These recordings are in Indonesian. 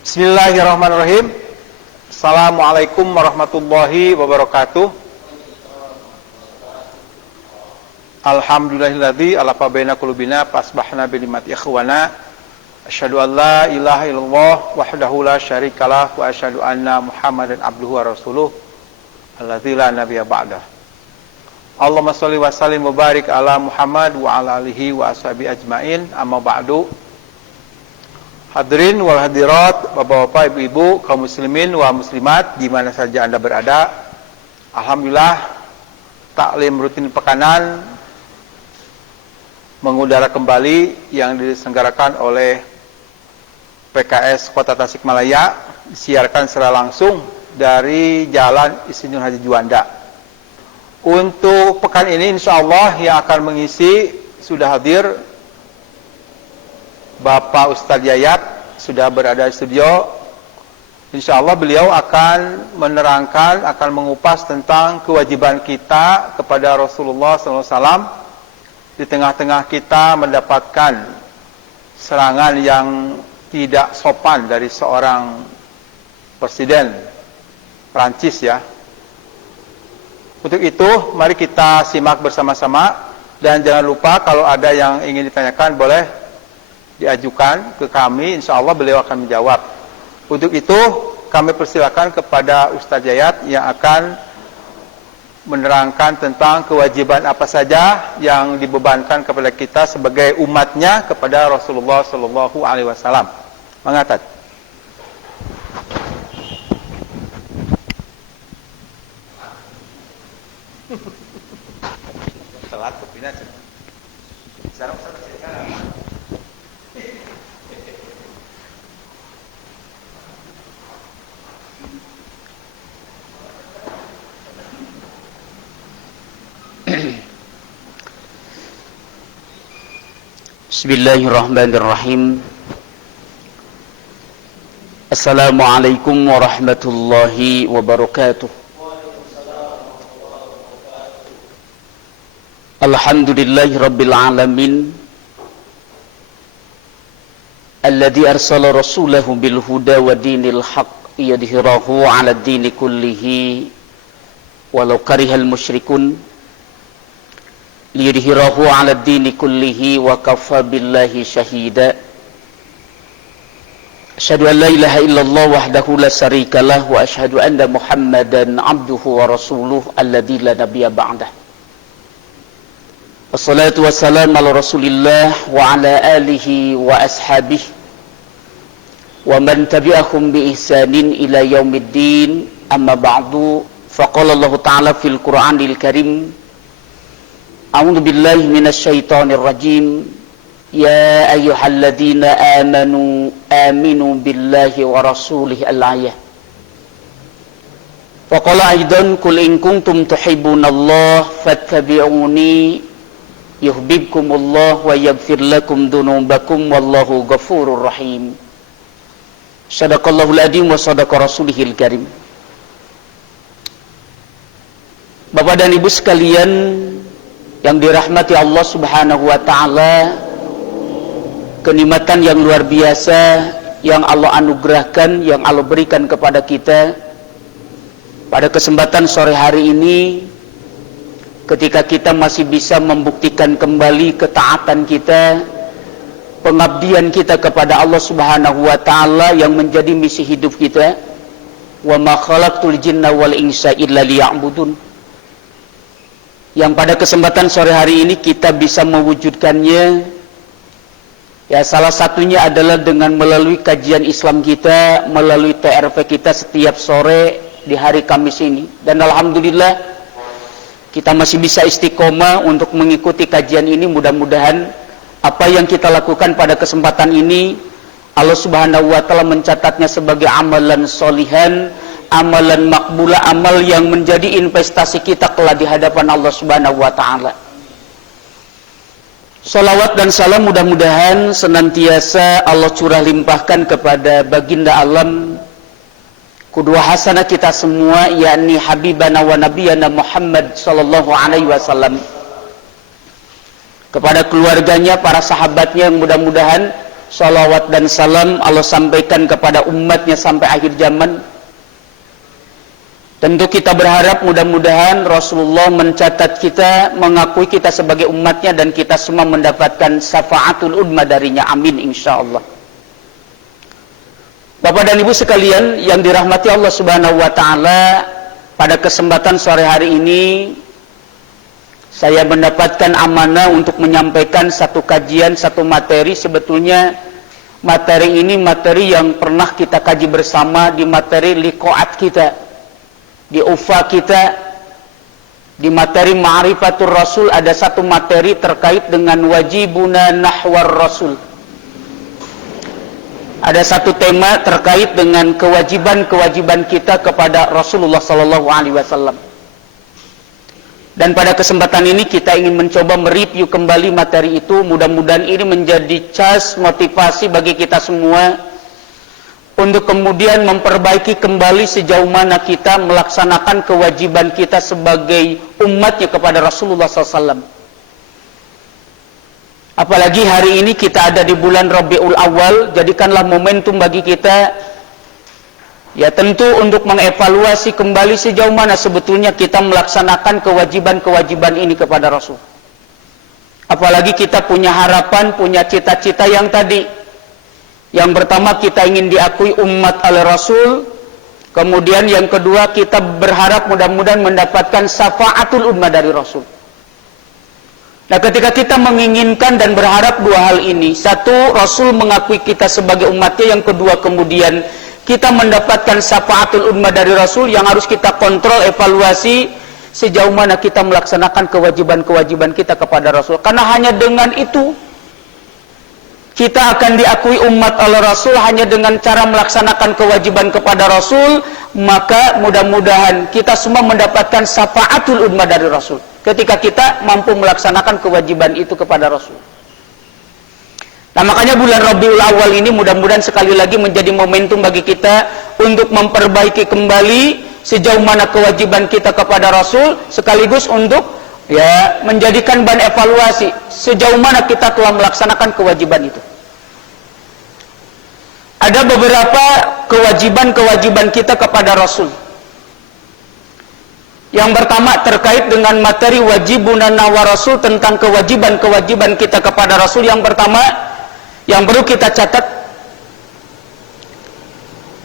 Bismillahirrahmanirrahim. Assalamualaikum warahmatullahi wabarakatuh. Alhamdulillahilladzi alafa baina qulubina fasbahna bi nimati ikhwana. Asyhadu an la ilaha illallah wahdahu la syarikalah wa asyhadu anna Muhammadan abduhu wa rasuluh alladzi la nabiyya ba'dah. Allahumma shalli wa sallim wa barik ala Muhammad wa ala alihi wa ashabi ajmain. Amma ba'du. Hadirin wal hadirat, bapak-bapak, ibu-ibu, kaum muslimin wa muslimat di mana saja Anda berada. Alhamdulillah, taklim rutin pekanan mengudara kembali yang diselenggarakan oleh PKS Kota Tasikmalaya, disiarkan secara langsung dari Jalan Insinyur Haji Juanda. Untuk pekan ini insyaallah yang akan mengisi sudah hadir Bapak Ustadz Yayat, sudah berada di studio. Insyaallah beliau akan menerangkan, akan mengupas tentang kewajiban kita kepada Rasulullah SAW di tengah-tengah kita mendapatkan serangan yang tidak sopan dari seorang presiden Prancis ya. Untuk itu mari kita simak bersama-sama, dan jangan lupa kalau ada yang ingin ditanyakan boleh diajukan ke kami, insya Allah beliau akan menjawab. Untuk itu kami persilakan kepada Ustadz Yayat yang akan menerangkan tentang kewajiban apa saja yang dibebankan kepada kita sebagai umatnya kepada Rasulullah Sallallahu Alaihi Wasallam. Mengatakan. Telat kepina sekarang Bismillahirrahmanirrahim. Assalamualaikum warahmatullahi wabarakatuh. Alhamdulillahi rabbil alamin, alladzi arsala rasulahu bil huda wa dinil haqq yadhhirahu 'ala ad-dini kullihi walau karihal musyrikun. Liyudhhirahu 'ala ad-dini kullihi wa kafa billahi syahida. Asyhadu an la ilaha illallah wahdahu la syarikalah wa asyhadu anna Muhammadan 'abduhu wa rasuluh alladzi la nabiyya ba'dah. Wassalatu wassalamu ala Rasulillah wa ala alihi wa ashabihi wa man tabi'ahum bi ihsanin ila yaumiddin. Amma ba'du. Faqala Allah ta'ala fil Qur'anil Karim, A'udzu billahi minasy syaithanir rajim. Ya ayyuhalladzina aminu billahi wa rasulihi al-ayah. Wa qala aidan qul in kuntum tuhibbunallaha fattabi'uni yuhibbukumullah wa yaghfir lakum dzunubakum wallahu ghafurur rahim. Shadaqallahul adzim wa shadaqa rasulihil karim. Bapak dan Ibu sekalian yang dirahmati Allah Subhanahu wa taala, kenikmatan yang luar biasa yang Allah anugerahkan, yang Allah berikan kepada kita pada kesempatan sore hari ini, ketika kita masih bisa membuktikan kembali ketaatan kita, pengabdian kita kepada Allah Subhanahu wa taala yang menjadi misi hidup kita. Wa ma khalaqtul jinna wal insa illa liya'budun. Yang pada kesempatan sore hari ini kita bisa mewujudkannya, ya salah satunya adalah dengan melalui kajian Islam kita, melalui TRV kita setiap sore di hari Kamis ini. Dan alhamdulillah kita masih bisa istiqomah untuk mengikuti kajian ini. Mudah-mudahan apa yang kita lakukan pada kesempatan ini Allah Subhanahu wa taala mencatatnya sebagai amalan solihan, amalan makbulah, amal yang menjadi investasi kita kelak di hadapan Allah Subhanahu wa taala. Salawat dan salam mudah-mudahan senantiasa Allah curah limpahkan kepada baginda alam, qudwah hasanah kita semua, yakni habibana wa nabiyana Muhammad sallallahu alaihi wasallam, kepada keluarganya, para sahabatnya yang mudah-mudahan salawat dan salam Allah sampaikan kepada umatnya sampai akhir zaman. Tentu kita berharap mudah-mudahan Rasulullah mencatat kita, mengakui kita sebagai umatnya, dan kita semua mendapatkan syafaatul udma darinya. Amin insyaallah. Bapak dan Ibu sekalian yang dirahmati Allah Subhanahu wa taala, pada kesempatan sore hari ini saya mendapatkan amanah untuk menyampaikan satu kajian, satu materi. Sebetulnya materi ini materi yang pernah kita kaji bersama di materi liqaat kita, di UFA kita, di materi Ma'rifatul Rasul. Ada satu materi terkait dengan wajibuna nahwar Rasul. Ada satu tema terkait dengan kewajiban-kewajiban kita kepada Rasulullah sallallahu alaihi wasallam. Dan pada kesempatan ini kita ingin mencoba mereview kembali materi itu. Mudah-mudahan ini menjadi cas motivasi bagi kita semua untuk kemudian memperbaiki kembali sejauh mana kita melaksanakan kewajiban kita sebagai umatnya kepada Rasulullah SAW. Apalagi hari ini kita ada di bulan Rabiul Awal, jadikanlah momentum bagi kita, ya tentu untuk mengevaluasi kembali sejauh mana sebetulnya kita melaksanakan kewajiban-kewajiban ini kepada Rasul. Apalagi kita punya harapan, punya cita-cita yang tadi. Yang pertama, kita ingin diakui umat oleh Rasul. Kemudian yang kedua, kita berharap mudah-mudahan mendapatkan syafaatul umma dari Rasul. Nah, ketika kita menginginkan dan berharap dua hal ini, satu, Rasul mengakui kita sebagai umatnya. Yang kedua, kemudian kita mendapatkan syafaatul umma dari Rasul, yang harus kita kontrol, evaluasi sejauh mana kita melaksanakan kewajiban-kewajiban kita kepada Rasul. Karena hanya dengan itu kita akan diakui umat oleh Rasul, hanya dengan cara melaksanakan kewajiban kepada Rasul. Maka mudah-mudahan kita semua mendapatkan syafaatul umma dari Rasul ketika kita mampu melaksanakan kewajiban itu kepada Rasul. Nah, makanya bulan Rabiul Awal ini mudah-mudahan sekali lagi menjadi momentum bagi kita untuk memperbaiki kembali sejauh mana kewajiban kita kepada Rasul, sekaligus untuk ya menjadikan bahan evaluasi sejauh mana kita telah melaksanakan kewajiban itu. Ada beberapa kewajiban-kewajiban kita kepada Rasul. Yang pertama terkait dengan materi wajibuna nahwa Rasul, tentang kewajiban-kewajiban kita kepada Rasul. Yang pertama yang perlu kita catat,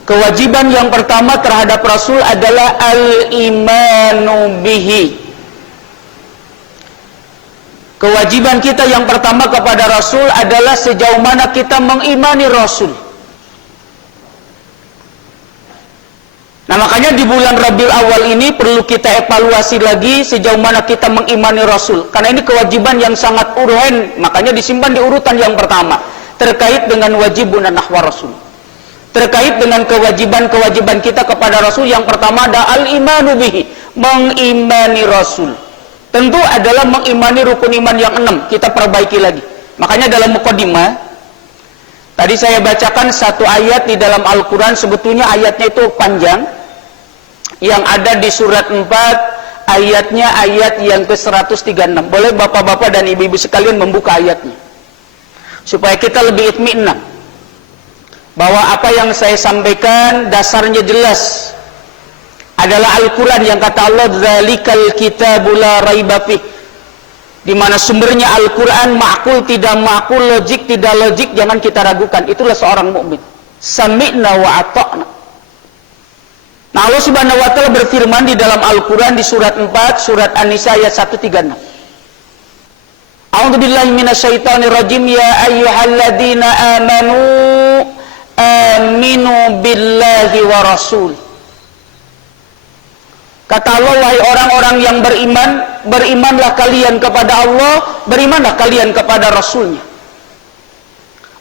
kewajiban yang pertama terhadap Rasul adalah al-imanu bihi. Kewajiban kita yang pertama kepada Rasul adalah sejauh mana kita mengimani Rasul. Nah, makanya di bulan Rabiul Awal ini perlu kita evaluasi lagi sejauh mana kita mengimani Rasul. Karena ini kewajiban yang sangat urgen, makanya disimpan di urutan yang pertama. Terkait dengan wajibuna nahwa Rasul. Terkait dengan kewajiban-kewajiban kita kepada Rasul, yang pertama ada al-imanu bihi, mengimani Rasul. Tentu adalah mengimani rukun iman yang 6, kita perbaiki lagi. Makanya dalam muqaddimah, tadi saya bacakan satu ayat di dalam Al-Quran, sebetulnya ayatnya itu panjang, yang ada di surat 4, ayatnya ayat yang ke-136. Boleh bapak-bapak dan ibu-ibu sekalian membuka ayatnya, supaya kita lebih itmi'nan bahwa apa yang saya sampaikan dasarnya jelas adalah Al-Quran, yang kata Allah dzalikal kitabul la raiba fih, di mana sumbernya Al-Quran, ma'qul tidak ma'qul, logik tidak logik, jangan kita ragukan. Itulah seorang mukmin. Sami'na wa ata'na. Nah, Allah Subhanahu wa taala berfirman di dalam Al-Quran di surat 4, surat An-Nisa ayat 136. A'udzubillahi minasyaitonir rajim. Ya ayyuhalladzina amanu aminu billahi wa rasul. Kata Allah, wahai orang-orang yang beriman, berimanlah kalian kepada Allah, berimanlah kalian kepada Rasulnya.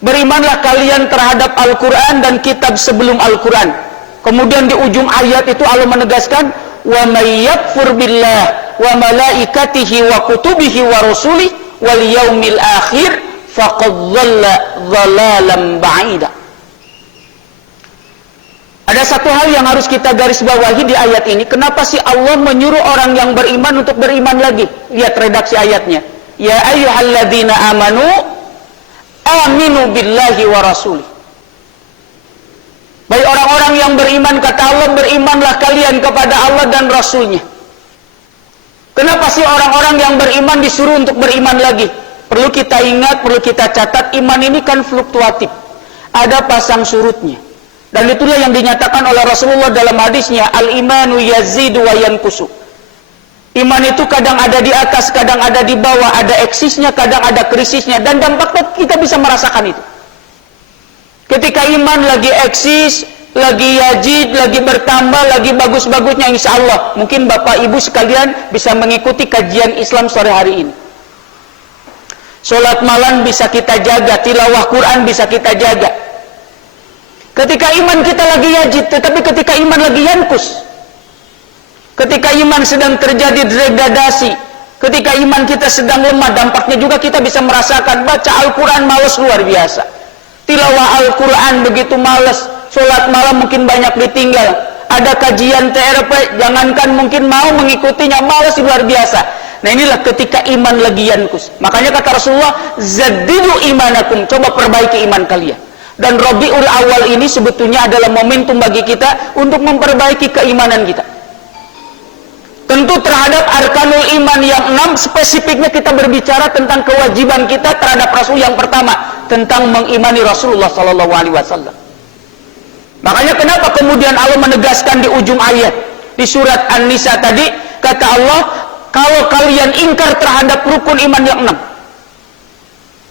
Berimanlah kalian terhadap Al-Quran dan kitab sebelum Al-Quran. Kemudian di ujung ayat itu Allah menegaskan, wa may yakfur billah wa malaikatihi wa kutubihi wa rusuli wal yaumil akhir faqad dhalla dhalalan ba'ida. Ada satu hal yang harus kita garis bawahi di ayat ini. Kenapa sih Allah menyuruh orang yang beriman untuk beriman lagi? Lihat redaksi ayatnya. Ya ayyuhalladzina amanu aminu billahi wa rasulih. Baik orang-orang yang beriman, kata Allah, berimanlah kalian kepada Allah dan Rasulnya. Kenapa sih orang-orang yang beriman disuruh untuk beriman lagi? Perlu kita ingat, perlu kita catat, iman ini kan fluktuatif. Ada pasang surutnya. Dan itulah yang dinyatakan oleh Rasulullah dalam hadisnya, al-imanu yazidu wa yankusu. Iman itu kadang ada di atas, kadang ada di bawah, ada eksisnya, kadang ada krisisnya, dan dampaknya kita bisa merasakan itu. Ketika iman lagi eksis, lagi yazid, lagi bertambah, lagi bagus-bagusnya, insya Allah mungkin Bapak Ibu sekalian bisa mengikuti kajian Islam sore hari ini. Sholat malam bisa kita jaga, tilawah Quran bisa kita jaga. Ketika iman kita lagi yazid, tetapi ketika iman lagi yankus, ketika iman sedang terjadi degradasi, ketika iman kita sedang lemah, dampaknya juga kita bisa merasakan. Baca Al-Quran malas luar biasa, tilawah Al-Quran begitu malas, sholat malam mungkin banyak ditinggal, ada kajian TRP, jangankan mungkin mau mengikutinya, malas luar biasa. Nah inilah ketika iman lagi yankus. Makanya kata Rasulullah, zaddidu imanakum, coba perbaiki iman kalian. Dan Rabiul Awal ini sebetulnya adalah momentum bagi kita untuk memperbaiki keimanan kita. Tentu terhadap arkanul iman yang 6, spesifiknya kita berbicara tentang kewajiban kita terhadap Rasul. Yang pertama, tentang mengimani Rasulullah SAW. Makanya kenapa kemudian Allah menegaskan di ujung ayat di surat An-Nisa tadi, kata Allah, kalau kalian ingkar terhadap rukun iman yang 6,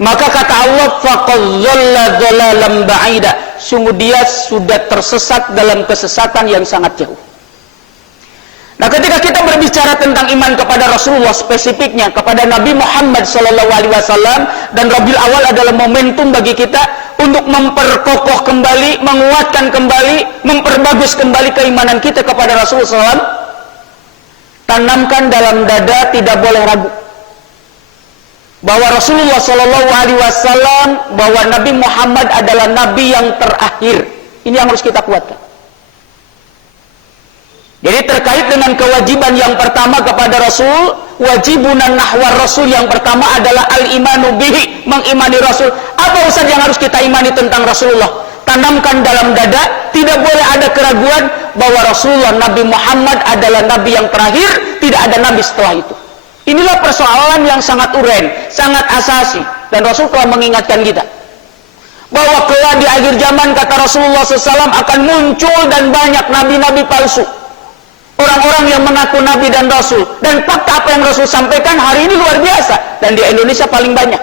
maka kata Allah, faqad dhalla dhalalan ba'ida, sungguh dia sudah tersesat dalam kesesatan yang sangat jauh. Nah, ketika kita berbicara tentang iman kepada Rasulullah, spesifiknya kepada Nabi Muhammad SAW, dan Rabiul Awal adalah momentum bagi kita untuk memperkokoh kembali, menguatkan kembali, memperbagus kembali keimanan kita kepada Rasulullah SAW. Tanamkan dalam dada, tidak boleh ragu bahwa Rasulullah SAW, bahwa Nabi Muhammad adalah Nabi yang terakhir. Ini yang harus kita kuatkan. Jadi terkait dengan kewajiban yang pertama kepada Rasul, wajibunan nahwar Rasul yang pertama adalah al-imanu bihi, mengimani Rasul. Apa Ustaz yang harus kita imani tentang Rasulullah? Tanamkan dalam dada, tidak boleh ada keraguan bahwa Rasulullah Nabi Muhammad adalah Nabi yang terakhir, tidak ada Nabi setelah itu. Inilah persoalan yang sangat uren, sangat asasi, dan Rasul telah mengingatkan kita bahwa kelak di akhir zaman, kata Rasulullah SAW, akan muncul dan banyak nabi-nabi palsu, orang-orang yang mengaku Nabi dan Rasul. Dan fakta apa yang Rasul sampaikan hari ini luar biasa, dan di Indonesia paling banyak.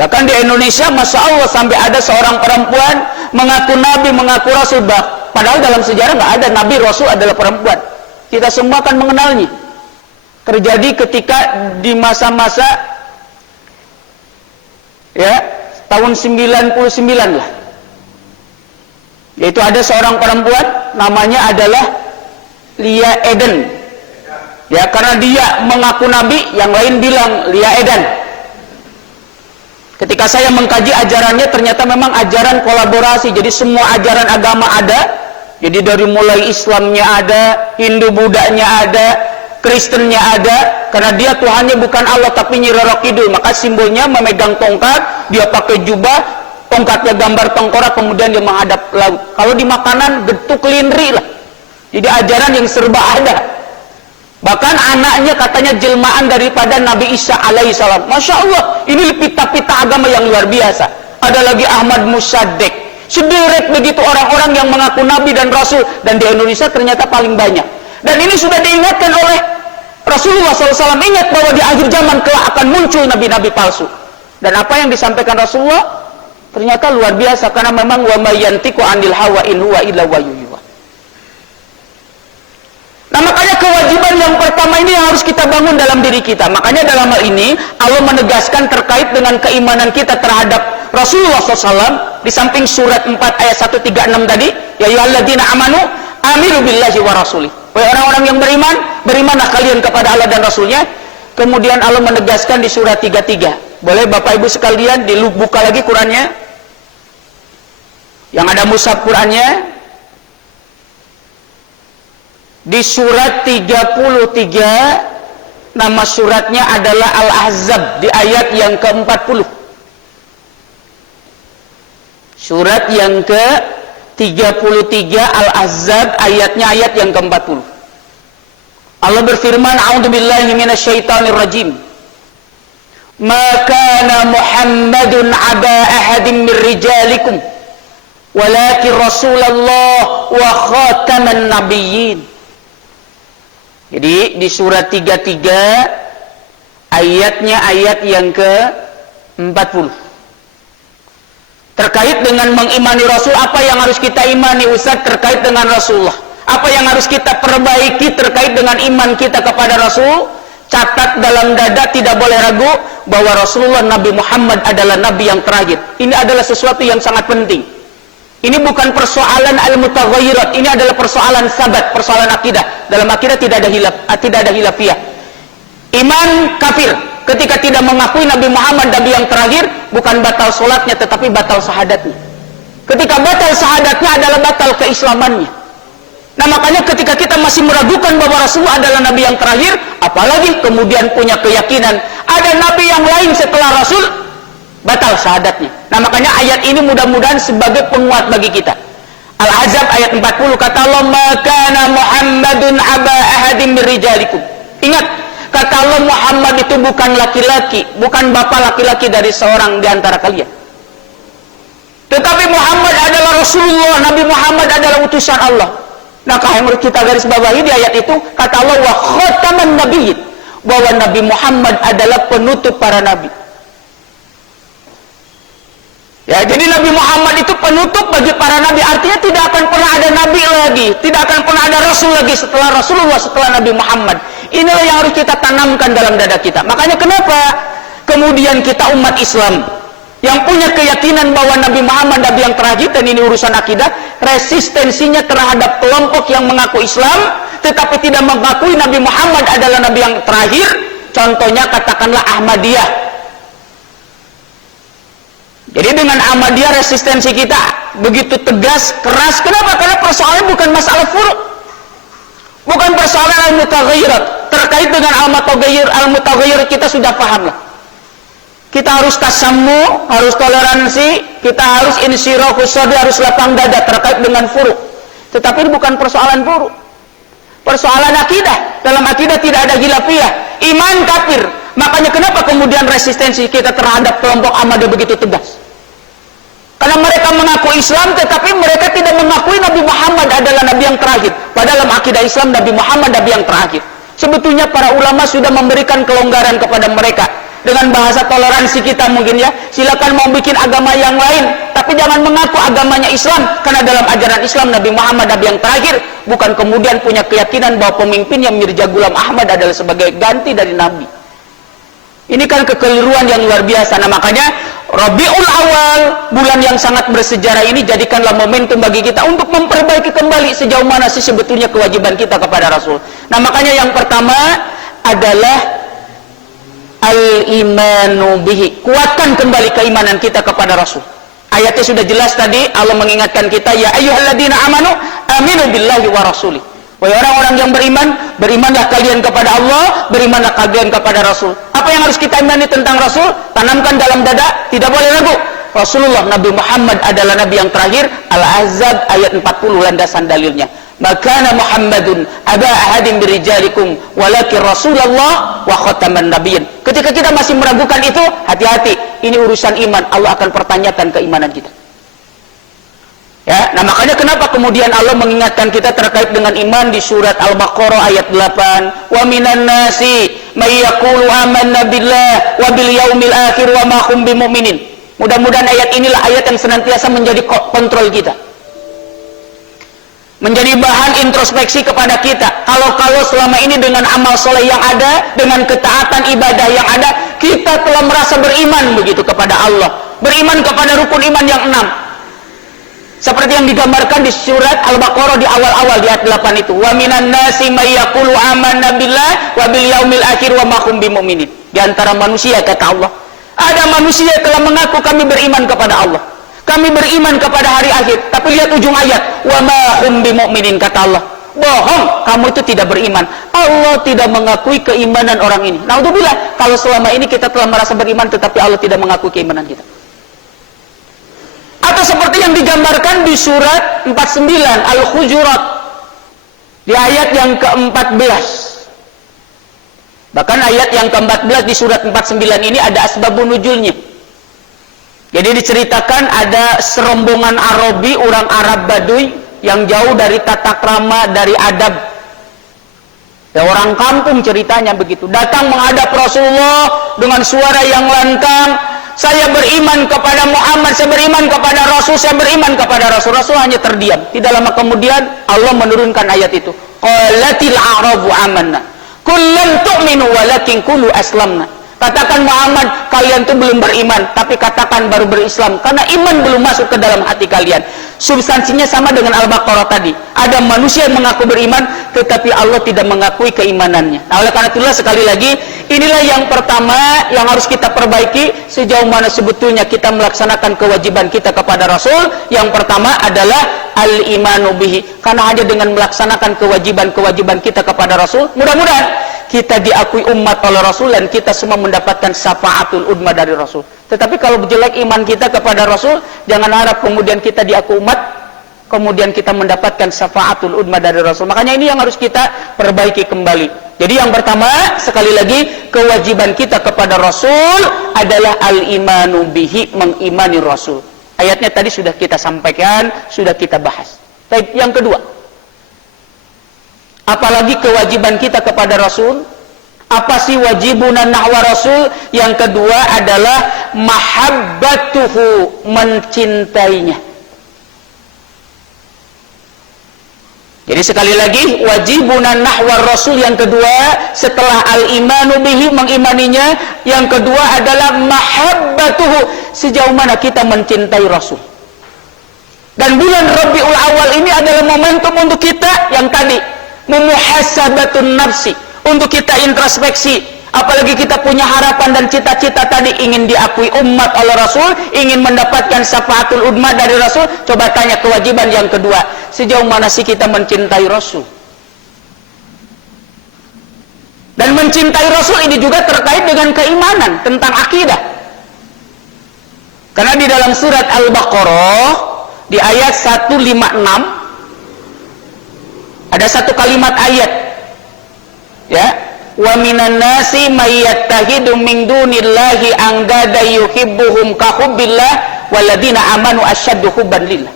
Bahkan di Indonesia, Masya Allah, sampai ada seorang perempuan mengaku Nabi, mengaku Rasul, padahal dalam sejarah nggak ada Nabi Rasul adalah perempuan. Kita semua akan mengenalnya. Terjadi ketika di masa-masa ya tahun 99 lah, yaitu ada seorang perempuan namanya adalah Lia Eden, ya, karena dia mengaku Nabi, yang lain bilang Lia Eden. Ketika saya mengkaji ajarannya, ternyata memang ajaran kolaborasi, jadi semua ajaran agama ada. Jadi dari mulai Islamnya ada, Hindu Budanya ada, Kristennya ada, karena dia Tuhannya bukan Allah tapi Nyi Roro Kidul, maka simbolnya memegang tongkat, dia pakai jubah, tongkatnya gambar tengkorak, kemudian dia menghadap laut. Kalau di makanan getuk lindri lah. Jadi ajaran yang serba ada. Bahkan anaknya katanya jelmaan daripada Nabi Isa alaihissalam. Masya Allah, ini pita-pita agama yang luar biasa. Ada lagi Ahmad Musaddiq. Sederet begitu orang-orang yang mengaku Nabi dan Rasul, dan di Indonesia ternyata paling banyak. Dan ini sudah diingatkan oleh Rasulullah SAW. Ingat bahwa di akhir zaman kelak akan muncul nabi-nabi palsu. Dan apa yang disampaikan Rasulullah ternyata luar biasa, karena memang wa may yantiqu 'anil hawa in huwa illa wahyun yuha. Nah, makanya kewajiban yang pertama ini yang harus kita bangun dalam diri kita. Makanya dalam hal ini Allah menegaskan terkait dengan keimanan kita terhadap Rasulullah SAW di samping surat 4 ayat 136 tadi, ya ayyuhalladzina amanu aminu billahi wa rasulih. Wahai orang-orang yang beriman, berimanlah kalian kepada Allah dan Rasulnya. Kemudian Allah menegaskan di surat 33. Boleh Bapak Ibu sekalian dibuka lagi Qurannya, yang ada mushaf Qurannya. Di surat 33, nama suratnya adalah Al-Ahzab, di ayat yang ke-40. Surat yang ke-33 Al-Ahzab, ayatnya ayat yang ke-40. Allah berfirman, a'udzubillahi minasyaitonir rajim. Ma kana Muhammadun aba ahadin min rijalikum walakin Rasulullah wa khataman nabiyyin. Jadi di surat 33 ayatnya ayat yang ke-40. Terkait dengan mengimani Rasul, apa yang harus kita imani Ustaz terkait dengan Rasulullah? Apa yang harus kita perbaiki terkait dengan iman kita kepada Rasul? Catat dalam dada, tidak boleh ragu bahwa Rasulullah Nabi Muhammad adalah Nabi yang terakhir. Ini adalah sesuatu yang sangat penting. Ini bukan persoalan al-mutaghayyirat, ini adalah persoalan sabat, persoalan akidah. Dalam akidah tidak ada hilafiyah. Iman kafir ketika tidak mengakui Nabi Muhammad Nabi yang terakhir, bukan batal sholatnya tetapi batal syahadatnya. Ketika batal syahadatnya adalah batal keislamannya. Nah makanya ketika kita masih meragukan bahwa Rasulullah adalah Nabi yang terakhir, apalagi kemudian punya keyakinan ada Nabi yang lain setelah Rasul, batal syahadatnya. Nah makanya ayat ini mudah-mudahan sebagai penguat bagi kita. Al-Ahzab ayat 40 kata Allah, "Makana Muhammadun aba ahadin min rijalikum." Ingat, kata Allah Muhammad itu bukan laki-laki, bukan bapak laki-laki dari seorang di antara kalian. Tetapi Muhammad adalah Rasulullah, Nabi Muhammad adalah utusan Allah. Nah, kalau kita garis bawahi di ayat itu, kata Allah wa khataman nabiyyin, bahwa Nabi Muhammad adalah penutup para nabi. Ya, jadi Nabi Muhammad itu penutup bagi para nabi, artinya tidak akan pernah ada nabi lagi, tidak akan pernah ada rasul lagi setelah Rasulullah, setelah Nabi Muhammad. Inilah yang harus kita tanamkan dalam dada kita. Makanya kenapa kemudian kita umat Islam yang punya keyakinan bahwa Nabi Muhammad Nabi yang terakhir, dan ini urusan akidah, resistensinya terhadap kelompok yang mengaku Islam tetapi tidak mengakui Nabi Muhammad adalah Nabi yang terakhir. Contohnya katakanlah Ahmadiyah. Jadi dengan Ahmadiyah resistensi kita begitu tegas, keras. Kenapa? Karena persoalannya bukan masalah furu', bukan persoalan al-mutaghayyirat. Terkait dengan al-mutaghayyirat kita sudah paham lah. Kita harus tasammu, harus toleransi, kita harus insyirahus sadri, harus lapang dada terkait dengan furu'. Tetapi ini bukan persoalan furu', persoalan akidah. Dalam akidah tidak ada khilafiyah, iman kafir. Makanya kenapa kemudian resistensi kita terhadap kelompok Ahmadiyah begitu tegas? Karena mereka mengaku Islam tetapi mereka tidak mengakui Nabi Muhammad adalah Nabi yang terakhir. Padahal dalam akidah Islam Nabi Muhammad Nabi yang terakhir. Sebetulnya para ulama sudah memberikan kelonggaran kepada mereka. Dengan bahasa toleransi kita mungkin ya, silakan mau bikin agama yang lain, tapi jangan mengaku agamanya Islam. Karena dalam ajaran Islam Nabi Muhammad Nabi yang terakhir, bukan kemudian punya keyakinan bahwa pemimpinnya Mirza Ghulam Ahmad adalah sebagai ganti dari Nabi. Ini kan kekeliruan yang luar biasa. Nah makanya Rabiul Awal, bulan yang sangat bersejarah ini, jadikanlah momentum bagi kita untuk memperbaiki kembali sejauh mana sih sebetulnya kewajiban kita kepada Rasul. Nah makanya yang pertama adalah al-imanu bihi, kuatkan kembali keimanan kita kepada Rasul. Ayatnya sudah jelas tadi, Allah mengingatkan kita, ya ayyuhalladzina amanu aminu billahi wa rasulih. Wahai orang-orang yang beriman, berimanlah kalian kepada Allah, berimanlah kalian kepada Rasul. Apa yang harus kita imani tentang Rasul? Tanamkan dalam dada, tidak boleh ragu. Rasulullah Nabi Muhammad adalah Nabi yang terakhir. Al-Ahzab ayat 40 landasan dalilnya. Makana Muhammadun aba ahadin birijalikum walakin Rasulullah wa khataman nabiyyin. Ketika kita masih meragukan itu, hati-hati, ini urusan iman. Allah akan pertanyakan keimanan kita. Ya, nah makanya kenapa kemudian Allah mengingatkan kita terkait dengan iman di surat Al-Baqarah ayat 8. Wa minan nasi may yaqulu amanna billah wa bil yaumil akhir wa ma hum bimumin. Mudah-mudahan ayat inilah ayat yang senantiasa menjadi kontrol kita. Menjadi bahan introspeksi kepada kita. Kalau selama ini dengan amal soleh yang ada, dengan ketaatan ibadah yang ada, kita telah merasa beriman begitu kepada Allah, beriman kepada rukun iman yang 6. Seperti yang digambarkan di surat Al-Baqarah di awal-awal di ayat 8 itu. Wa minan nasi may yaqulu amanna billah wa bil yaumil akhir wa ma hum bimumin. Di antara manusia kata Allah, ada manusia yang telah mengaku kami beriman kepada Allah, kami beriman kepada hari akhir, tapi lihat ujung ayat, wa ma hum bimumin, kata Allah, bohong, kamu itu tidak beriman. Allah tidak mengakui keimanan orang ini. Naudzubillah, kalau selama ini kita telah merasa beriman tetapi Allah tidak mengakui keimanan kita. Atau seperti yang digambarkan di surat 49 Al-Hujurat di ayat yang ke-14. Bahkan ayat yang ke-14 di surat 49 ini ada asbabun nuzulnya. Jadi diceritakan ada serombongan Arabi, orang Arab Baduy yang jauh dari tata krama, dari adab. Ya, orang kampung ceritanya begitu. Datang menghadap Rasulullah dengan suara yang lantang. Saya beriman kepada Muhammad, saya beriman kepada Rasul, saya beriman kepada Rasul. Rasul hanya terdiam. Tidak lama kemudian Allah menurunkan ayat itu. Qalatil a'rabu amanna. Qul lam tu'minu walakin qulu aslamna. Katakan Muhammad, kalian itu belum beriman, tapi katakan baru berislam, karena iman belum masuk ke dalam hati kalian. Substansinya sama dengan Al-Baqarah tadi. Ada manusia yang mengaku beriman, tetapi Allah tidak mengakui keimanannya. Nah, oleh karena itulah sekali lagi, inilah yang pertama yang harus kita perbaiki sejauh mana sebetulnya kita melaksanakan kewajiban kita kepada Rasul. Yang pertama adalah al-imanu bihi. Karena hanya dengan melaksanakan kewajiban-kewajiban kita kepada Rasul, mudah-mudahan kita diakui umat oleh Rasul dan kita semua mendapatkan syafaatul udma dari Rasul. Tetapi kalau jelek iman kita kepada Rasul, jangan harap kemudian kita diakui umat, kemudian kita mendapatkan syafaatul udma dari Rasul. Makanya ini yang harus kita perbaiki kembali. Jadi yang pertama, sekali lagi, kewajiban kita kepada Rasul adalah al-imanu bihi, mengimani Rasul. Ayatnya tadi sudah kita sampaikan, sudah kita bahas. Tapi yang kedua, apalagi kewajiban kita kepada Rasul? Apa sih wajibuna nahwa Rasul? Yang kedua adalah mahabbatuhu, mencintainya. Jadi sekali lagi, wajibuna nahwa Rasul yang kedua setelah al-imanu bihi, mengimaninya, yang kedua adalah mahabbatuhu, sejauh mana kita mencintai Rasul. Dan bulan Rabiul Awal ini adalah momentum untuk kita yang tadi memuhasabatun nafsi, untuk kita introspeksi. Apalagi kita punya harapan dan cita-cita tadi ingin diakui umat oleh Rasul, ingin mendapatkan syafaatul udma dari Rasul. Coba tanya kewajiban yang kedua, sejauh mana sih kita mencintai Rasul? Dan mencintai Rasul ini juga terkait dengan keimanan, tentang akidah. Karena di dalam surat Al-Baqarah di ayat 156 ada satu kalimat ayat, ya, wa minan nasi may yattahidu min dunillahi andada yuhibbuhum ka hubbillah waladina amanu asyaddu hubban lillah.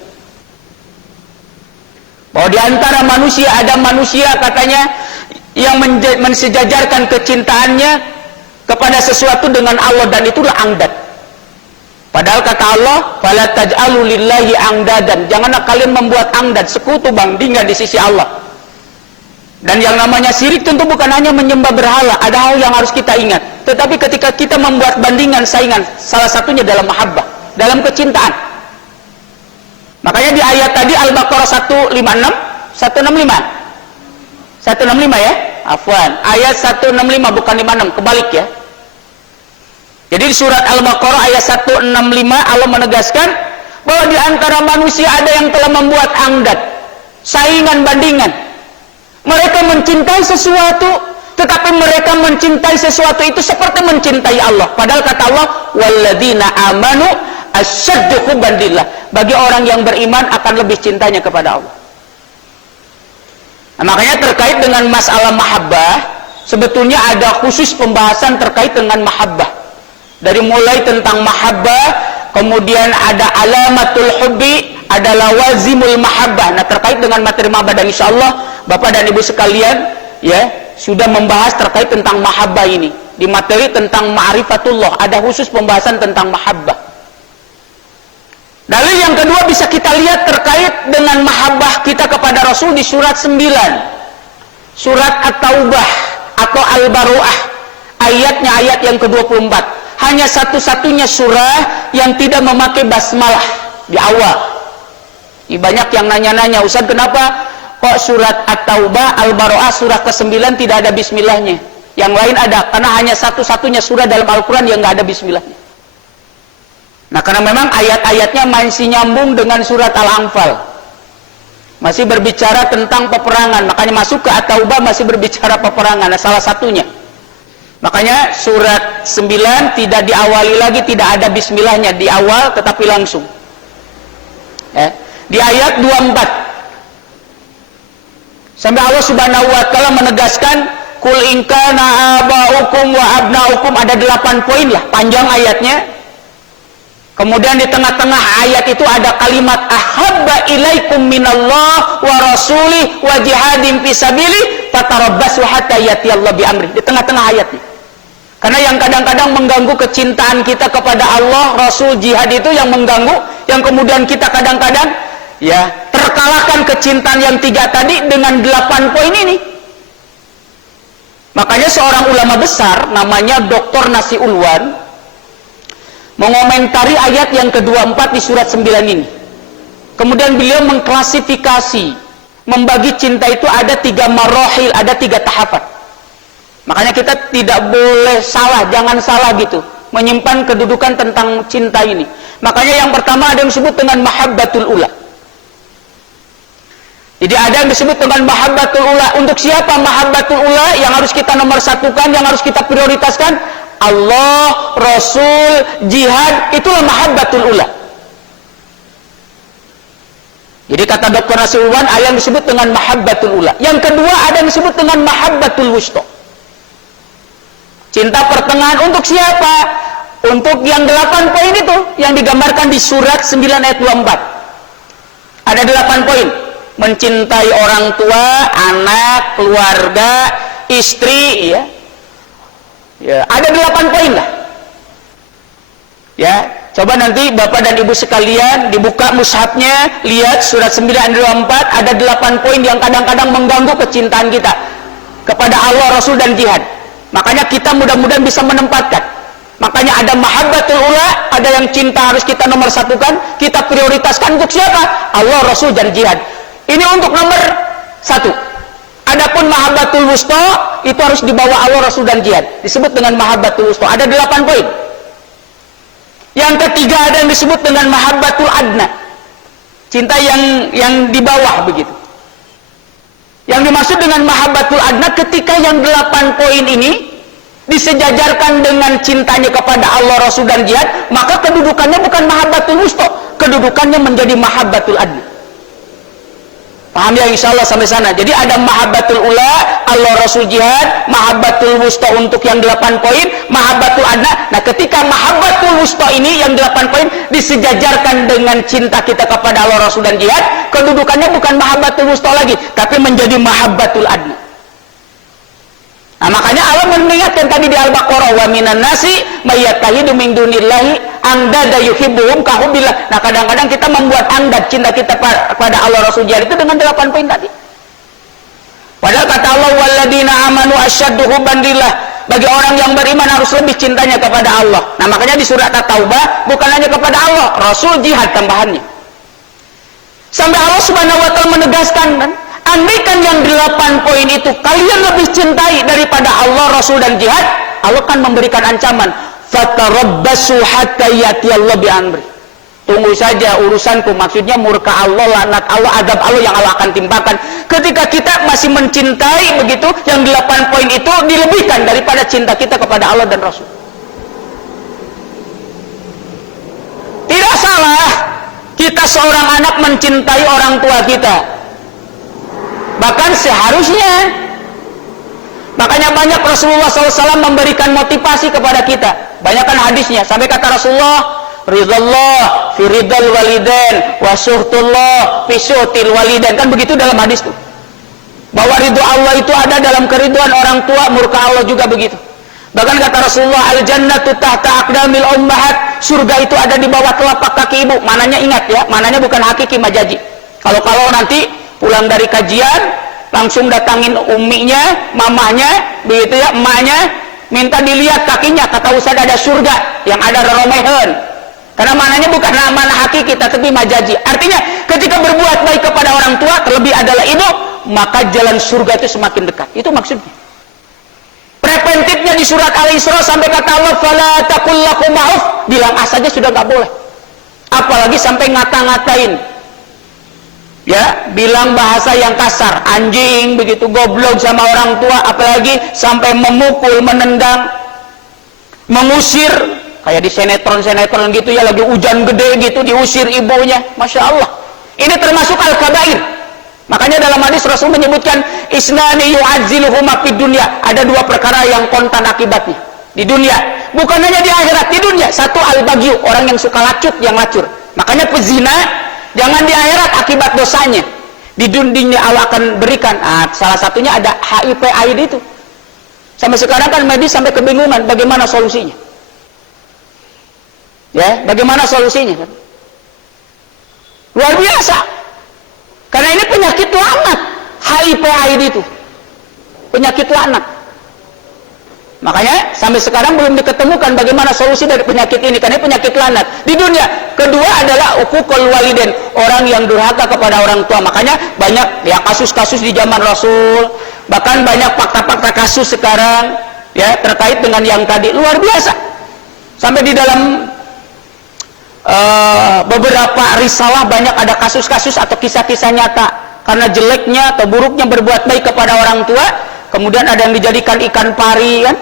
Bahwa di antara manusia ada manusia katanya yang mensejajarkan kecintaannya kepada sesuatu dengan Allah, dan itulah andad. Padahal kata Allah, fala taj'alu lillahi andadan, janganlah kalian membuat andad, sekutu bandingan di sisi Allah. Dan yang namanya syirik tentu bukan hanya menyembah berhala, ada hal yang harus kita ingat. Tetapi ketika kita membuat bandingan, saingan, salah satunya dalam mahabbah, dalam kecintaan. Makanya di ayat tadi Al-Baqarah 165 ya, afwan, ayat 165 bukan 56, kebalik ya. Jadi di surat Al-Baqarah ayat 165 Allah menegaskan bahwa di antara manusia ada yang telah membuat andad, saingan, bandingan. Mereka mencintai sesuatu, tetapi mereka mencintai sesuatu itu seperti mencintai Allah. Padahal kata Allah, walladzina amanu asyaddu hubban lillah. Bagi orang yang beriman akan lebih cintanya kepada Allah. Nah, makanya terkait dengan masalah mahabbah, sebetulnya ada khusus pembahasan terkait dengan mahabbah. Dari mulai tentang mahabbah, kemudian ada alamatul hubbi, ada lawazimul mahabbah. Nah, terkait dengan materi mahabbah, dan insyaallah Bapak dan Ibu sekalian ya sudah membahas terkait tentang mahabbah ini. Di materi tentang ma'rifatullah ada khusus pembahasan tentang mahabbah. Dalil yang kedua bisa kita lihat terkait dengan mahabbah kita kepada Rasul di surat 9. Surat At-Taubah atau Al-Baru'ah. Ayatnya ayat yang ke-24. Hanya satu-satunya surah yang tidak memakai basmalah di awal. Banyak yang nanya-nanya, Ustaz kenapa kok surat At-Taubah, Al-Baru'ah, surah ke-9 tidak ada bismillahnya? Yang lain ada, karena hanya satu-satunya surah dalam Al-Quran yang nggak ada bismillahnya. Nah, karena memang ayat-ayatnya masih nyambung dengan surat Al-Anfal. Masih berbicara tentang peperangan, makanya masuk ke At-Taubah masih berbicara peperangan, nah, salah satunya. Makanya surat 9 tidak diawali lagi, tidak ada bismillahnya di awal, tetapi langsung. Di ayat 24 sampai Allah Subhanahu wa taala menegaskan kul in kana abaukum wa abnaukum, ada 8 poin lah panjang ayatnya. Kemudian di tengah-tengah ayat itu ada kalimat ahabba ilaikum minallah wa rasulih wa jihadin fisabilih fatarabbasu hatta yatiyallahu bi amri, di tengah-tengah ayatnya. Karena yang kadang-kadang mengganggu kecintaan kita kepada Allah, Rasul, jihad itu yang mengganggu, yang kemudian kita kadang-kadang ya terkalahkan kecintaan yang 3 tadi dengan 8 poin ini. Makanya seorang ulama besar namanya Dr. Nasi Ulwan mengomentari ayat yang ke-24 di surat 9 ini. Kemudian beliau mengklasifikasi, membagi cinta itu ada 3 marohil, ada 3 tahapan. Makanya kita tidak boleh salah, jangan salah gitu menyimpan kedudukan tentang cinta ini. Makanya yang pertama ada yang disebut dengan mahabbatul ula. Jadi ada yang disebut dengan mahabbatul ula. Untuk siapa mahabbatul ula yang harus kita nomor satukan, yang harus kita prioritaskan? Allah, Rasul, jihad, itulah mahabbatul ula. Jadi kata Dr. Nasirulwan, ada yang disebut dengan mahabbatul ula. Yang kedua ada yang disebut dengan mahabbatul wusta. Cinta pertengahan untuk siapa? Untuk yang 8 poin itu yang digambarkan di surat 9 ayat 24. Ada 8 poin. Mencintai orang tua, anak, keluarga, istri, ya. Ya, ada 8 poin lah. Ya, coba nanti Bapak dan Ibu sekalian dibuka mushafnya, lihat surat 9 ayat 24, ada 8 poin yang kadang-kadang mengganggu kecintaan kita kepada Allah, Rasul, dan jihad. Makanya kita mudah-mudahan bisa menempatkan. Makanya ada mahabbatul ula, ada yang cinta harus kita nomor satukan, kita prioritaskan untuk siapa? Allah, Rasul, dan jihad. Ini untuk nomor 1. Adapun mahabbatul wusta itu harus dibawa Allah, Rasul, dan jihad. Disebut dengan mahabbatul wusta. Ada 8 poin. Yang ketiga ada yang disebut dengan mahabbatul adna. Cinta yang di bawah begitu. Yang dimaksud dengan mahabbatul adna ketika yang 8 poin ini disejajarkan dengan cintanya kepada Allah, Rasul, dan jihad, maka kedudukannya bukan mahabbatul wusta, kedudukannya menjadi mahabbatul adna. Paham ya insyaallah sampai sana. Jadi ada mahabbatul ula, Allah, Rasul, jihad, mahabbatul wusta untuk yang 8 poin, mahabbatul adna. Nah, ketika mahabbatul wusta ini yang 8 poin disejajarkan dengan cinta kita kepada Allah, Rasul, dan jihad, kedudukannya bukan mahabbatul wusta lagi, tapi menjadi mahabbatul adna. Nah, makanya Allah mengingatkan tadi di Al-Baqarah, wa minan nasi mayyatahidu min dunillahi andada yuhibbuhum kahubbillah. Nah, kadang-kadang kita membuat andad cinta kita pada Allah, Rasul, jihad itu dengan 8 poin tadi. Padahal kata Allah, walladzina amanu asyaddu hubban lillah. Bagi orang yang beriman harus lebih cintanya kepada Allah. Nah, makanya di surat At-Taubah bukan hanya kepada Allah, Rasul, jihad tambahannya. Sampai Allah Subhanahu wa taala menegaskan, kan, andaikan yang 8 poin itu kalian lebih cintai daripada Allah, Rasul, dan jihad, Allah kan memberikan ancaman, fatarabbasu hatta yatiyallahu bi amri. Tunggu saja urusanku, maksudnya murka Allah, laknat Allah, azab Allah yang Allah akan timpakan. Ketika kita masih mencintai begitu, yang 8 poin itu dilebihkan daripada cinta kita kepada Allah dan Rasul. Tidak salah kita seorang anak mencintai orang tua kita. Bahkan seharusnya. Makanya banyak Rasulullah SAW memberikan motivasi kepada kita. Banyakkan hadisnya. Sampai kata Rasulullah, ridallah fi ridal walidain wa suhtullah fi suhtil walidain. Kan begitu dalam hadis itu. Bahwa ridho Allah itu ada dalam keriduan orang tua, murka Allah juga begitu. Bahkan kata Rasulullah, al-jannatu tahta aqdamil ummahat. Surga itu ada di bawah telapak kaki ibu. Mananya ingat ya, mananya bukan hakiki majazi. Kalau nanti pulang dari kajian langsung datangin uminya, mamanya, begitu ya, emaknya, minta dilihat kakinya, kata Ustaz ada surga yang ada romehan. Karena mananya bukan mana hakiki tapi majazi. Artinya ketika berbuat baik kepada orang tua, terlebih adalah ibu, maka jalan surga itu semakin dekat. Itu maksudnya. Preventifnya di surat Al-Isra sampai kata Allah, fala taqul lakum ma'uf, bilang saja sudah nggak boleh. Apalagi sampai ngata-ngatain. Ya, bilang bahasa yang kasar, anjing, begitu, goblok sama orang tua, apalagi sampai memukul, menendang, mengusir, kayak di sinetron gitu ya, lagi hujan gede gitu, diusir ibunya, Masya Allah. Ini termasuk al-kabair. Makanya dalam hadis Rasul menyebutkan isnani yu'azziluhuma fid dunya. Ada dua perkara yang kontan akibatnya di dunia, bukan hanya di akhirat, di dunia. Satu al-bagyu, orang yang suka lacut, yang lacur. Makanya pezina jangan di akhirat akibat dosanya. Di dunia Allah akan berikan. Salah satunya ada HIV AIDS itu. Sampai sekarang kan medis sampai kebingungan bagaimana solusinya. Ya, bagaimana solusinya kan? Luar biasa. Karena ini penyakit laknat. HIV AIDS itu penyakit laknat. Makanya sampai sekarang belum diketemukan bagaimana solusi dari penyakit ini, karena penyakit laknat di dunia. Kedua adalah uququl walidain, orang yang durhaka kepada orang tua. Makanya banyak ya kasus-kasus di zaman Rasul, bahkan banyak fakta-fakta kasus sekarang ya terkait dengan yang tadi, luar biasa. Sampai di dalam beberapa risalah banyak ada kasus-kasus atau kisah-kisah nyata karena jeleknya atau buruknya berbuat baik kepada orang tua, kemudian ada yang dijadikan ikan pari kan,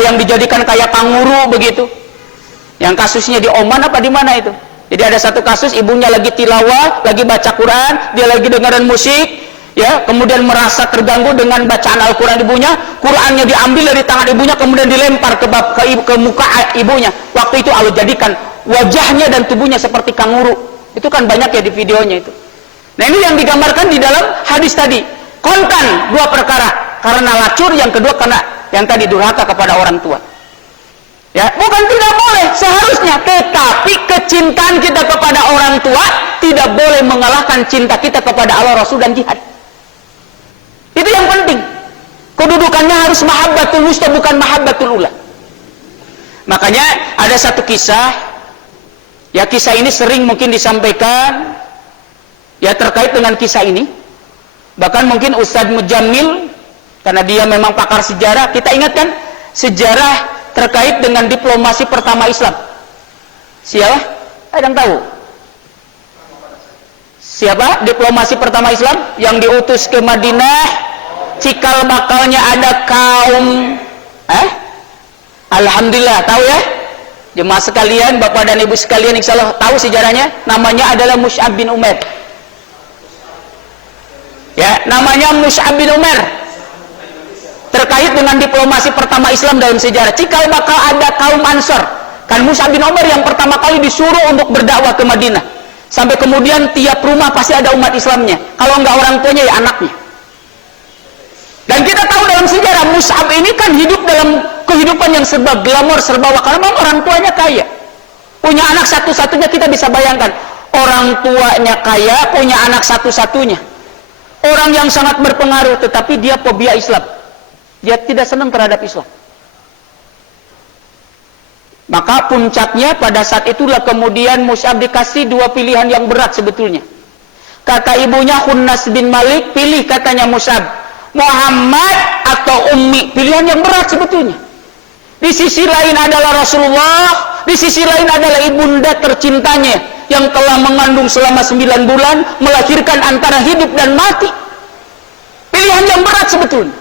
yang dijadikan kayak kanguru begitu. Yang kasusnya di Oman apa di mana itu? Jadi ada satu kasus, ibunya lagi tilawah, lagi baca Quran, dia lagi dengerin musik, ya, kemudian merasa terganggu dengan bacaan Al-Quran ibunya, Qurannya diambil dari tangan ibunya, kemudian dilempar ke muka ibunya. Waktu itu Allah jadikan wajahnya dan tubuhnya seperti kanguru. Itu kan banyak ya di videonya itu. Nah ini yang digambarkan di dalam hadis tadi. Kontan dua perkara, karena lacur, yang kedua karena yang tadi durhaka kepada orang tua. Ya, bukan tidak boleh seharusnya, tetapi kecintaan kita kepada orang tua tidak boleh mengalahkan cinta kita kepada Allah, Rasul dan jihad. Itu yang penting. Kedudukannya harus mahabbatul wusta, bukan mahabbatul ula. Makanya ada satu kisah, ya kisah ini sering mungkin disampaikan ya terkait dengan kisah ini. Bahkan mungkin Ustadz Mujammil, karena dia memang pakar sejarah, kita ingatkan sejarah terkait dengan diplomasi pertama Islam. Siapa? Ada yang tahu? Siapa diplomasi pertama Islam yang diutus ke Madinah? Cikal bakalnya ada kaum Alhamdulillah, tahu ya? Jemaah sekalian, Bapak dan Ibu sekalian, insyaallah tahu sejarahnya. Namanya adalah Mus'ab bin Umair. Ya, namanya Mus'ab bin Umair. Terkait dengan diplomasi pertama Islam dalam sejarah, cikal bakal ada kaum Ansor. Kan Mus'ab bin Umair yang pertama kali disuruh untuk berdakwah ke Madinah. Sampai kemudian tiap rumah pasti ada umat Islamnya. Kalau enggak orang tuanya ya anaknya. Dan kita tahu dalam sejarah Mus'ab ini kan hidup dalam kehidupan yang serba glamor, serba wah, karena memang orang tuanya kaya. Punya anak satu-satunya, kita bisa bayangkan. Orang tuanya kaya, punya anak satu-satunya. Orang yang sangat berpengaruh, tetapi dia fobia Islam. Dia tidak senang terhadap Islam. Maka puncaknya pada saat itulah kemudian Mus'ab dikasih dua pilihan yang berat sebetulnya. Kata ibunya Khunnas bin Malik, pilih katanya Mus'ab, Muhammad atau Ummi. Pilihan yang berat sebetulnya. Di sisi lain adalah Rasulullah, di sisi lain adalah ibunda tercintanya yang telah mengandung selama 9 bulan, melahirkan antara hidup dan mati. Pilihan yang berat sebetulnya.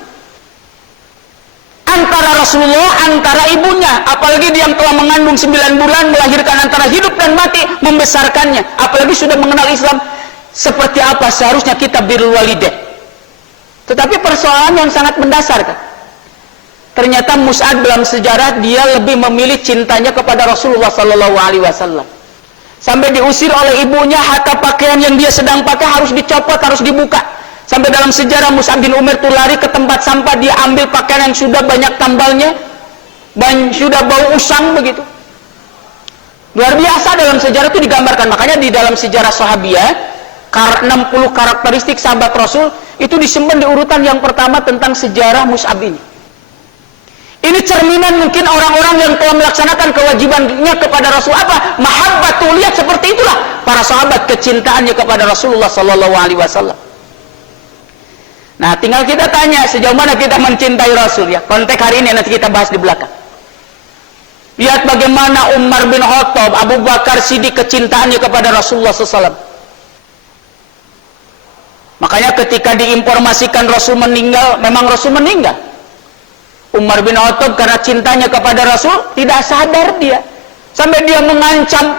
Antara Rasulullah, antara ibunya, apalagi dia yang telah mengandung 9 bulan, melahirkan antara hidup dan mati, membesarkannya, apalagi sudah mengenal Islam. Seperti apa seharusnya kita birrul walidain. Tetapi persoalan yang sangat mendasar kan? Ternyata Mus'ab dalam sejarah dia lebih memilih cintanya kepada Rasulullah SAW. Sampai diusir oleh ibunya, harta pakaian yang dia sedang pakai harus dicopot, harus dibuka. Sampai dalam sejarah Mus'ab bin Umair itu lari ke tempat sampah, dia ambil pakaian yang sudah banyak tambalnya, sudah bau usang begitu. Luar biasa dalam sejarah itu digambarkan. Makanya di dalam sejarah Sahabiyah, 60 karakteristik sahabat Rasul itu disimpan di urutan yang pertama tentang sejarah Mus'ab ini. Ini cerminan mungkin orang-orang yang telah melaksanakan kewajibannya kepada Rasul. Apa? Mahabbatul, lihat seperti itulah para sahabat, kecintaannya kepada Rasulullah SAW. Nah, tinggal kita tanya sejauh mana kita mencintai Rasul ya. Konteks hari ini nanti kita bahas di belakang. Lihat bagaimana Umar bin Khattab, Abu Bakar Siddiq kecintaannya kepada Rasulullah SAW. Makanya ketika diinformasikan Rasul meninggal, memang Rasul meninggal. Umar bin Khattab karena cintanya kepada Rasul tidak sadar dia. Sampai dia mengancam,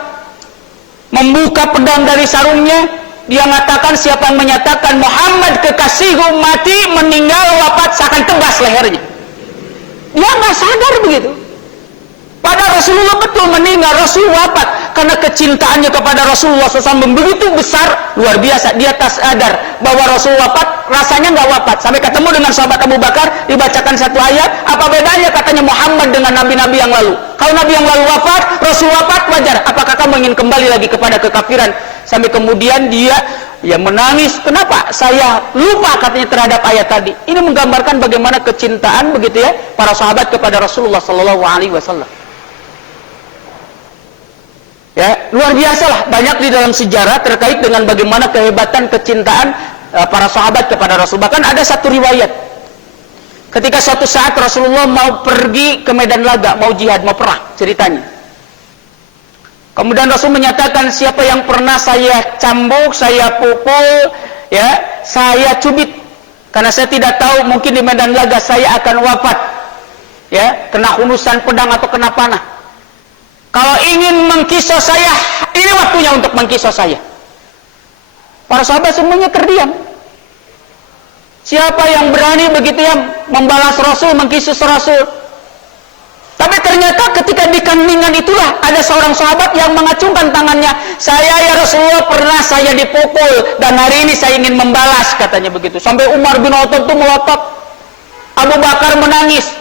membuka pedang dari sarungnya, Dia mengatakan, siapa yang menyatakan Muhammad kekasih ummati meninggal wafat, saya akan tebas lehernya. Dia nggak sadar begitu. Padahal Rasulullah betul meninggal, Rasul wafat, karena kecintaannya kepada Rasulullah SAW begitu besar, luar biasa. Dia tak sadar bahwa Rasul wafat, rasanya nggak wafat. Sampai ketemu dengan sahabat Abu Bakar, dibacakan satu ayat, apa bedanya katanya Muhammad dengan nabi-nabi yang lalu? Kalau nabi yang lalu wafat, Rasul wafat, wajar. Apakah kamu ingin kembali lagi kepada kekafiran? Sampai kemudian dia menangis. Kenapa saya lupa katanya terhadap ayat tadi? Ini menggambarkan bagaimana kecintaan begitu ya para sahabat kepada Rasulullah SAW. Ya, luar biasa lah, banyak di dalam sejarah terkait dengan bagaimana kehebatan kecintaan para sahabat kepada Rasul. Bahkan ada satu riwayat, ketika suatu saat Rasulullah mau pergi ke medan laga, mau jihad, mau perang, ceritanya. Kemudian Rasul menyatakan, siapa yang pernah saya cambuk, saya pukul, ya, saya cubit, karena saya tidak tahu, mungkin di medan laga saya akan wafat, ya, kena hunusan pedang atau kena panah. Kalau ingin mengkisos saya, ini waktunya untuk mengkisos saya. Para sahabat semuanya terdiam. Siapa yang berani begitu ya membalas Rasul, mengkisos Rasul? Tapi ternyata ketika di kandingan itulah ada seorang sahabat yang mengacungkan tangannya. Saya ya Rasulullah pernah saya dipukul dan hari ini saya ingin membalas, katanya begitu. Sampai Umar bin Khattab itu melotot. Abu Bakar menangis.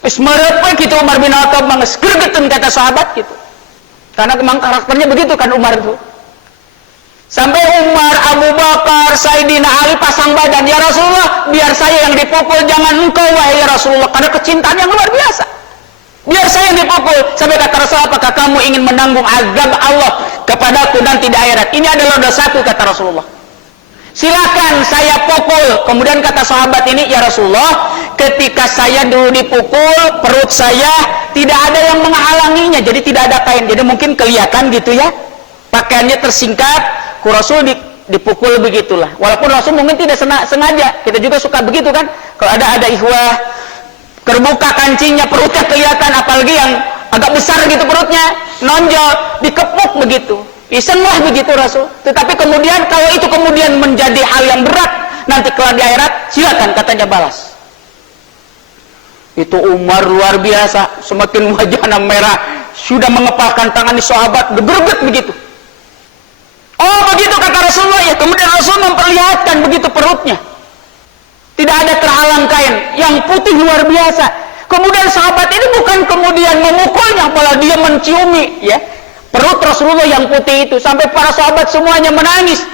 Ismarepe gitu Umar bin Khattab mengesgergetun kata sahabat gitu. Karena memang karakternya begitu kan Umar itu. Sampai Umar, Abu Bakar, Sayyidina Ali pasang badan, ya Rasulullah, biar saya yang dipukul, jangan engkau wahai Rasulullah, karena kecintaan yang luar biasa. Biar saya yang dipukul. Sampai kata Rasulullah, apakah kamu ingin menanggung azab Allah kepadaku nanti di akhirat? Ini adalah dosa satu, kata Rasulullah. Silakan saya pukul. Kemudian kata sahabat ini, ya Rasulullah, ketika saya dulu dipukul, perut saya tidak ada yang menghalanginya, jadi tidak ada kain, jadi mungkin kelihatan gitu ya, pakaiannya tersingkap. Ku Rasul dipukul begitulah. Walaupun Rasul mungkin tidak sengaja, kita juga suka begitu kan. Kalau ada ikhwah terbuka kancingnya, perutnya kelihatan, apalagi yang agak besar gitu perutnya, nonjol, dikepuk begitu. Iseng lah begitu Rasul. Tetapi kemudian kalau itu kemudian menjadi hal yang berat nanti kelak di akhirat, silakan katanya balas. Itu Umar luar biasa, semakin wajahnya merah, sudah mengepalkan tangan di sahabat, berget begitu. Oh begitu kata Rasulullah ya. Kemudian Rasul memperlihatkan begitu perutnya, tidak ada terhalang kain, yang putih luar biasa. Kemudian sahabat ini bukan kemudian memukulnya, malah dia menciumi ya perut Rasulullah yang putih itu, sampai para sahabat semuanya menangis.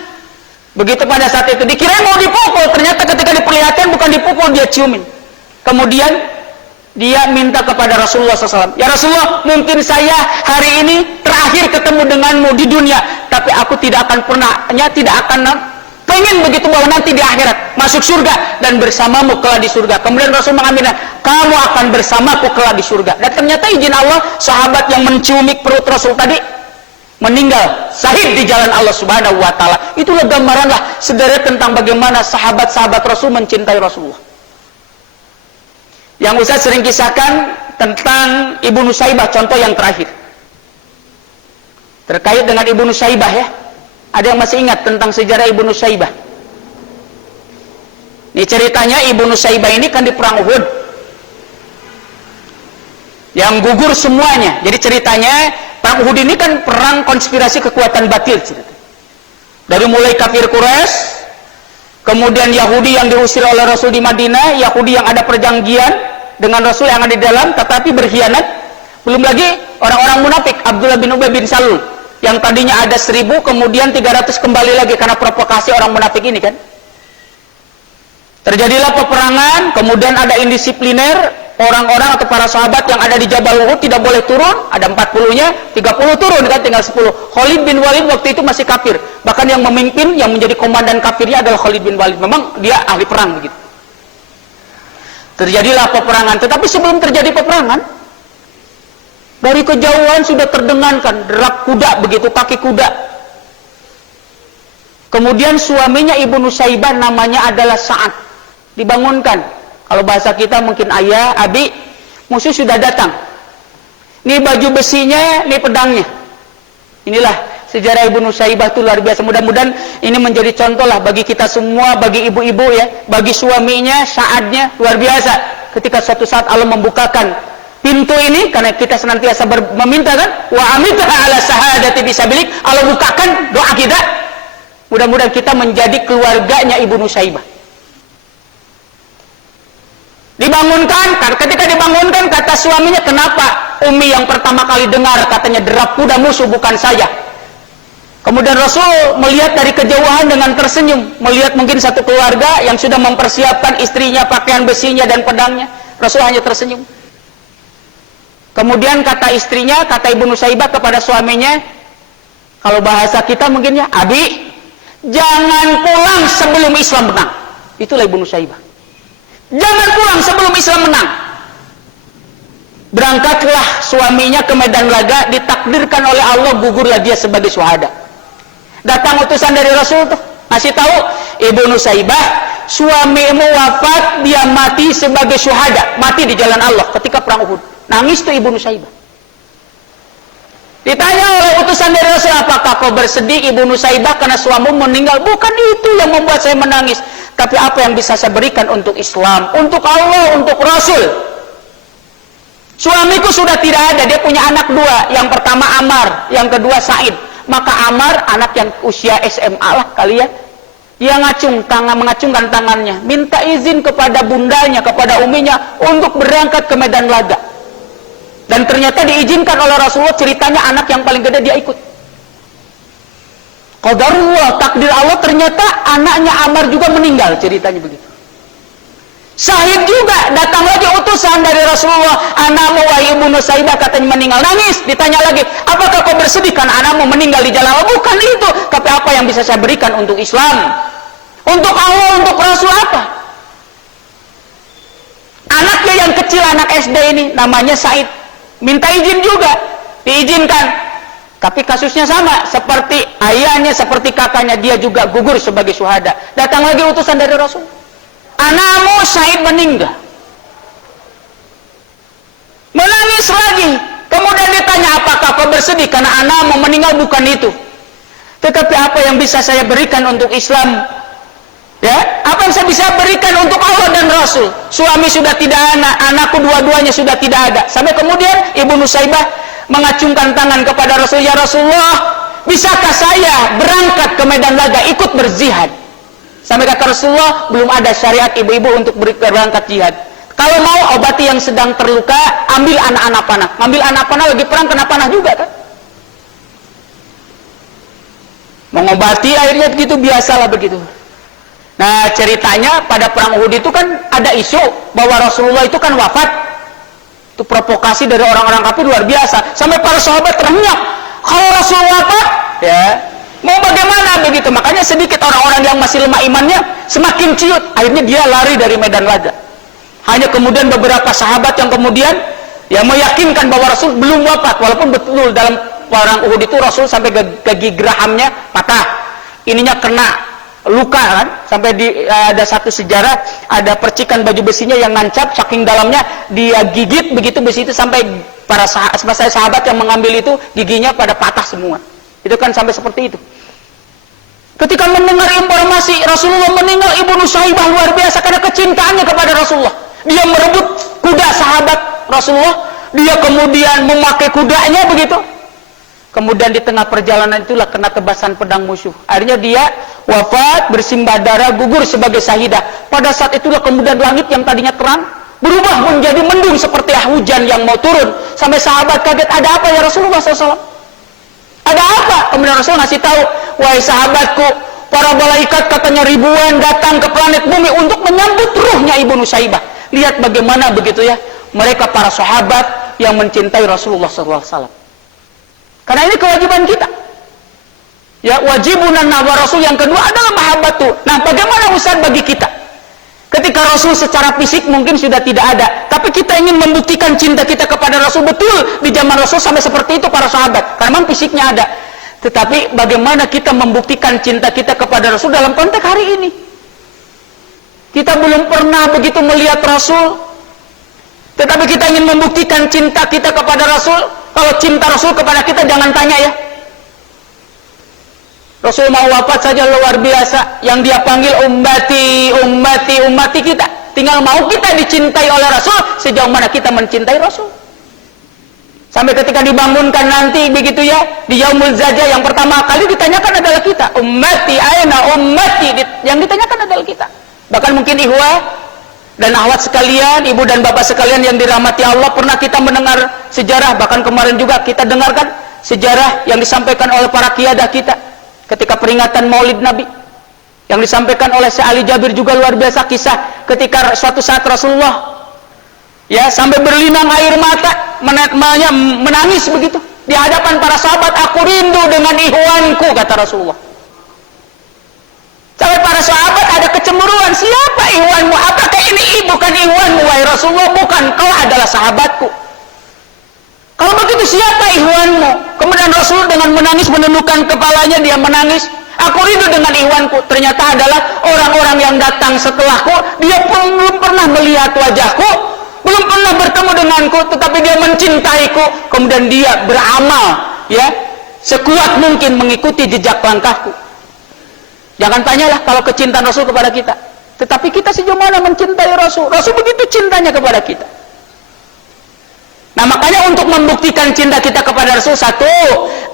Begitu pada saat itu dikira mau dipukul, ternyata ketika diperlihatkan bukan dipukul, dia ciumin. Kemudian dia minta kepada Rasulullah SAW, ya Rasulullah, mungkin saya hari ini terakhir ketemu denganmu di dunia, tapi aku tidak akan pengen begitu bahwa nanti di akhirat masuk surga dan bersamamu kelak di surga. Kemudian Rasul mengaminkan, kamu akan bersamaku kelak di surga. Dan ternyata izin Allah, sahabat yang menciumi perut Rasul tadi meninggal syahid di jalan Allah Subhanahu wa taala. Itulah gambaranlah sederet tentang bagaimana sahabat-sahabat Rasul mencintai Rasulullah. Yang Ustaz sering kisahkan tentang Ibnu Saibah, contoh yang terakhir. Terkait dengan Ibnu Saibah ya. Ada yang masih ingat tentang sejarah Ibnu Saibah? Ini ceritanya Ibnu Saibah ini kan di perang Uhud, yang gugur semuanya. Jadi ceritanya perang Uhud ini kan perang konspirasi kekuatan batil cerita. Dari mulai kafir Quraisy, kemudian Yahudi yang diusir oleh Rasul di Madinah, Yahudi yang ada perjanjian dengan Rasul yang ada di dalam tetapi berkhianat, belum lagi orang-orang munafik, Abdullah bin Ubay bin Salul yang tadinya ada 1000, kemudian 300 kembali lagi karena provokasi orang munafik ini kan. Terjadilah peperangan, kemudian ada indisipliner, orang-orang atau para sahabat yang ada di Jabal Uhud tidak boleh turun, ada 40-nya, 30 turun kan, tinggal 10. Khalid bin Walid waktu itu masih kafir, bahkan yang memimpin, yang menjadi komandan kafirnya adalah Khalid bin Walid, memang dia ahli perang begitu. Terjadilah peperangan, tetapi sebelum terjadi peperangan, dari kejauhan sudah terdengarkan derap kuda begitu, kaki kuda. Kemudian suaminya Ibnu Saibah namanya adalah Sa'ad, dibangunkan. Kalau bahasa kita mungkin ayah, abi, musuh sudah datang. Ini baju besinya, ini pedangnya. Inilah Sejarah Ibnu Syaibah itu luar biasa. Mudah-mudahan ini menjadi contoh lah bagi kita semua, bagi ibu-ibu ya, bagi suaminya, saatnya luar biasa. Ketika suatu saat Allah membukakan pintu ini, karena kita senantiasa meminta kan, wa amitha ala syahadati bisabilik, Allah bukakan doa kita. Mudah-mudahan kita menjadi keluarganya Ibnu Syaibah. Dibangunkan, ketika dibangunkan kata suaminya, kenapa Umi yang pertama kali dengar katanya derap kuda musuh bukan saya. Kemudian Rasul melihat dari kejauhan dengan tersenyum, melihat mungkin satu keluarga yang sudah mempersiapkan istrinya pakaian besinya dan pedangnya. Rasul hanya tersenyum. Kemudian kata istrinya, kata Ibnu Syaibah kepada suaminya, kalau bahasa kita mungkin ya, Abi, jangan pulang sebelum Islam menang. Itulah Ibnu Syaibah. Jangan pulang sebelum Islam menang. Berangkatlah suaminya ke medan laga, ditakdirkan oleh Allah gugurlah dia sebagai syuhada. Datang utusan dari Rasul tuh, ngasih tahu, Ibnu Syaibah, suamimu wafat, dia mati sebagai syuhada, mati di jalan Allah ketika perang Uhud. Nangis tuh Ibnu Syaibah. Ditanya oleh utusan dari Rasul, apakah kau bersedih Ibnu Syaibah karena suamimu meninggal? Bukan itu yang membuat saya menangis, tapi apa yang bisa saya berikan untuk Islam, untuk Allah, untuk Rasul. Suamiku sudah tidak ada, dia punya anak dua, yang pertama Ammar, yang kedua Sa'id. Maka Ammar, anak yang usia SMA lah kalian, dia mengacungkan tangannya, minta izin kepada bundanya, kepada uminya untuk berangkat ke medan laga. Dan ternyata diizinkan oleh Rasulullah. Ceritanya anak yang paling gede dia ikut. Qadarullah, takdir Allah, ternyata anaknya Ammar juga meninggal, ceritanya begitu. Syahid juga, datang lagi utusan dari Rasulullah, anakmu wahai Ibnu Syaibah katanya meninggal. Nangis, ditanya lagi, apakah kau bersedih karena anakmu meninggal di jalan Allah? Bukan itu, tapi apa yang bisa saya berikan untuk Islam, untuk Allah, untuk Rasul apa? Anaknya yang kecil, anak SD ini, namanya Said, minta izin juga, diizinkan. Tapi kasusnya sama, seperti ayahnya, seperti kakaknya, dia juga gugur sebagai syuhada. Datang lagi utusan dari Rasul, anakmu Said meninggal. Menangis lagi. Kemudian ditanya, apakah kau bersedih karena anakmu meninggal? Bukan itu, tetapi apa yang bisa saya berikan untuk Islam, ya, apa yang saya bisa berikan untuk Allah dan Rasul. Suami sudah tidak ada, anakku dua-duanya sudah tidak ada. Sampai kemudian Ibnu Syaibah mengacungkan tangan kepada Rasul, ya Rasulullah, bisakah saya berangkat ke medan laga ikut berzihad? Sampai kata Rasulullah, belum ada syariat ibu-ibu untuk berangkat jihad. Kalau mau obati yang sedang terluka, ambil anak-anak panah. Ambil anak panah lagi perang kena panah juga kan? Mengobati akhirnya begitu, biasalah begitu. Nah, ceritanya pada perang Uhud itu kan ada isu bahwa Rasulullah itu kan wafat. Itu provokasi dari orang-orang kafir luar biasa. Sampai para sahabat terhenyak, kalau Rasulullah wafat, ya, mau bagaimana begitu? Makanya sedikit orang-orang yang masih lemah imannya semakin ciut. Akhirnya dia lari dari medan laga. Hanya kemudian beberapa sahabat yang kemudian ya meyakinkan bahwa Rasul belum wafat, walaupun betul dalam perang Uhud itu Rasul sampai gigi gerahamnya patah, ininya kena luka kan, sampai ada satu sejarah, ada percikan baju besinya yang nancap, saking dalamnya dia gigit begitu besi itu sampai para sahabat yang mengambil itu giginya pada patah semua. Itu kan sampai seperti itu. Ketika mendengar informasi Rasulullah meninggal, Ibnu Syaibah luar biasa karena kecintaannya kepada Rasulullah. Dia merebut kuda sahabat Rasulullah, dia kemudian memakai kudanya begitu. Kemudian di tengah perjalanan itulah kena tebasan pedang musuh. Akhirnya dia wafat, bersimbah darah, gugur sebagai syahidah. Pada saat itulah kemudian langit yang tadinya terang berubah menjadi mendung seperti hujan yang mau turun. Sampai sahabat kaget, ada apa ya Rasulullah SAW? Ada apa? Kemudian Rasul ngasih tahu, wahai sahabatku, para malaikat katanya ribuan datang ke planet bumi untuk menyambut ruhnya Ibnu Syaibah. Lihat bagaimana begitu ya, mereka para sahabat yang mencintai Rasulullah SAW. Karena ini kewajiban kita. Ya, wajibunan nahwa Rasul yang kedua adalah mahabbatu. Nah, bagaimana Ustaz bagi kita? Ketika Rasul secara fisik mungkin sudah tidak ada, tapi kita ingin membuktikan cinta kita kepada Rasul. Betul, di zaman Rasul sampai seperti itu para sahabat, karena memang fisiknya ada. Tetapi bagaimana kita membuktikan cinta kita kepada Rasul dalam konteks hari ini? Kita belum pernah begitu melihat Rasul, tetapi kita ingin membuktikan cinta kita kepada Rasul. Kalau cinta Rasul kepada kita jangan tanya ya. Rasul mau wafat saja luar biasa. Yang dia panggil ummati, ummati, ummati kita. Tinggal mau kita dicintai oleh Rasul, sejauh mana kita mencintai Rasul. Sampai ketika dibangunkan nanti begitu ya, di Yaumul Zajah yang pertama kali ditanyakan adalah kita. Ummati aina ummati, yang ditanyakan adalah kita. Bahkan mungkin ihwa dan akhwat sekalian, ibu dan bapak sekalian yang dirahmati Allah, pernah kita mendengar sejarah, bahkan kemarin juga kita dengarkan sejarah yang disampaikan oleh para kiyadah kita ketika peringatan Maulid Nabi, yang disampaikan oleh Syekh Ali Jabir juga luar biasa, kisah ketika suatu saat Rasulullah ya sampai berlinang air mata, menangis begitu di hadapan para sahabat. Aku rindu dengan ihwanku, kata Rasulullah. Sampai para sahabat ada kecemburuan, siapa ihwanmu? Apakah ini bukan ihwanmu wahai Rasulullah? Bukan, kau adalah sahabatku. Kalau begitu siapa ihwanmu? Kemudian Rasul dengan menangis menundukkan kepalanya, dia menangis. Aku rindu dengan ihwanku. Ternyata adalah orang-orang yang datang setelahku. Dia pun belum pernah melihat wajahku, belum pernah bertemu denganku, tetapi dia mencintaiku. Kemudian dia beramal ya sekuat mungkin mengikuti jejak langkahku. Jangan tanyalah kalau kecintaan Rasul kepada kita. Tetapi kita sejauh mana mencintai Rasul. Rasul begitu cintanya kepada kita. Nah, makanya untuk membuktikan cinta kita kepada Rasul, satu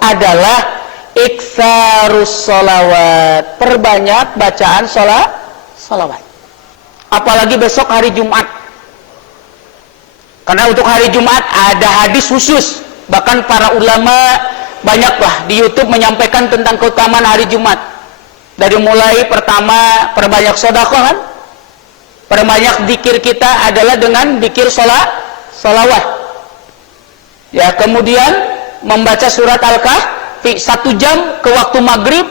adalah iktsarus sholawat, perbanyak bacaan sholawat. Apalagi besok hari Jumat, karena untuk hari Jumat ada hadis khusus. Bahkan para ulama banyaklah di YouTube menyampaikan tentang keutamaan hari Jumat. Dari mulai pertama perbanyak sedekah kan, perbanyak zikir kita adalah dengan zikir sholawat. Ya, kemudian membaca surat Al-Kahfi 1 jam ke waktu maghrib.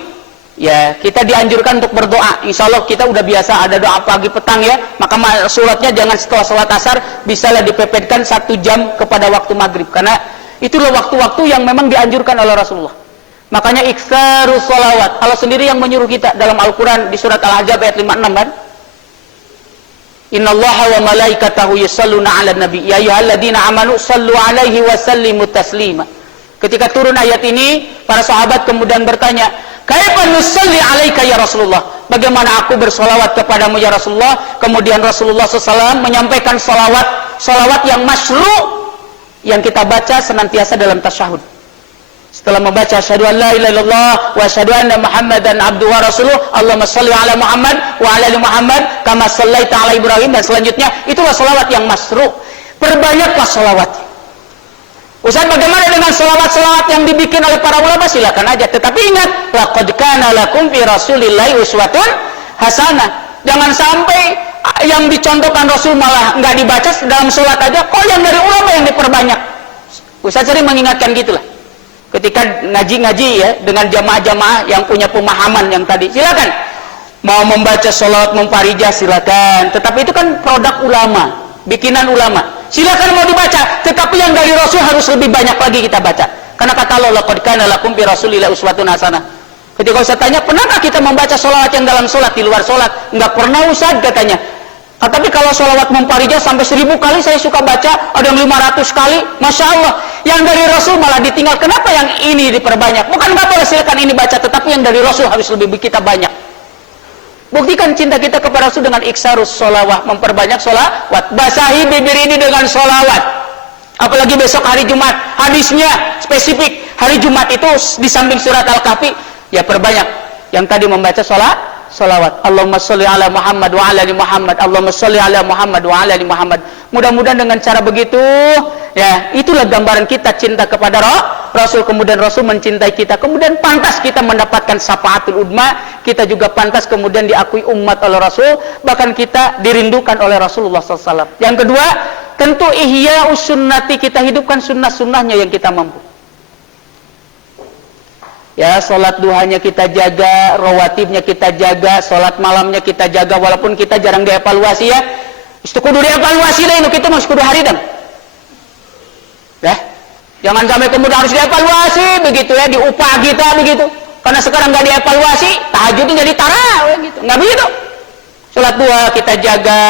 Ya, kita dianjurkan untuk berdoa. Insya Allah kita udah biasa ada doa pagi petang ya. Maka suratnya jangan setelah sholat asar, bisalah dipepetkan 1 jam kepada waktu maghrib. Karena itulah waktu-waktu yang memang dianjurkan oleh Rasulullah. Makanya iktsarus sholawat. Allah sendiri yang menyuruh kita dalam Al-Quran di surat Al-Ahzab ayat 56 kan. Innallaha wa malaikatahu yusalluna 'alan nabi ya ayyuhalladzina amanu sallu 'alaihi wa sallimu taslima. Ketika turun ayat ini, para sahabat kemudian bertanya, "Kaifa nusalli 'alaika ya Rasulullah?" Bagaimana aku bersolawat kepadamu ya Rasulullah? Kemudian Rasulullah SAW menyampaikan solawat yang masyru' yang kita baca senantiasa dalam tasyahud. Setelah membaca asyhadu an la ilaha illallah wa asyhadu anna Muhammadan abduhu wa rasuluh, Allahumma shalli ala Muhammad wa ala ali Muhammad kama shallaita ala Ibrahim, dan selanjutnya itulah selawat yang masyru'. Perbanyaklah selawat. Ustaz, bagaimana dengan selawat-selawat yang dibikin oleh para ulama? Silakan aja, tetapi ingat, laqad kana lakum fi rasulillahi uswatun hasanah. Jangan sampai yang dicontohkan Rasul malah nggak dibaca dalam sholat aja, kok yang dari ulama yang diperbanyak. Ustaz sering mengingatkan gitulah. Ketika ngaji-ngaji ya dengan jamaah-jamaah yang punya pemahaman yang tadi, silakan mau membaca sholawat mumparijah silakan, tetapi itu kan produk ulama, bikinan ulama. Silakan mau dibaca, tetapi yang dari Rasul harus lebih banyak lagi kita baca. Karena kata Allah, laqad kana lakum fi rasulillahi uswatun hasanah. Ketika Ustaz tanya, pernahkah kita membaca sholawat yang dalam sholat, di luar sholat? Enggak pernah Ustaz katanya. Tapi kalau sholawat mumparijah sampai 1000 kali saya suka baca, ada yang 500 kali, Masya Allah. Yang dari Rasul malah ditinggal. Kenapa yang ini diperbanyak? Bukan nggak boleh, silakan ini baca, tetapi yang dari Rasul harus lebih kita banyak. Buktikan cinta kita kepada Rasul dengan iktsarus sholawat, memperbanyak sholawat. Basahi bibir ini dengan sholawat. Apalagi besok hari Jumat, hadisnya spesifik. Hari Jumat itu di samping surat Al-Kahfi, ya perbanyak. Yang tadi membaca sholawat. Allahumma sholli ala Muhammad wa ala ali Muhammad. Allahumma sholli ala Muhammad wa ala ali Muhammad. Mudah-mudahan dengan cara begitu, ya itulah gambaran kita cinta kepada Rasul. Kemudian Rasul mencintai kita. Kemudian pantas kita mendapatkan syafaatul udma. Kita juga pantas kemudian diakui umat oleh Rasul. Bahkan kita dirindukan oleh Rasulullah SAW. Yang kedua, tentu ihya sunnati, kita hidupkan sunnah-sunnahnya yang kita mampu. Ya, sholat duhanya kita jaga, rawatibnya kita jaga, sholat malamnya kita jaga, walaupun kita jarang dievaluasi ya. Itu kudu dievaluasi deh, itu masih kudu hari dong. Ya, jangan sampai kemudian harus dievaluasi begitu ya, diupah kita begitu. Karena sekarang nggak dievaluasi, tahajudnya jadi tarawih gitu, nggak begitu. Sholat duha kita jaga,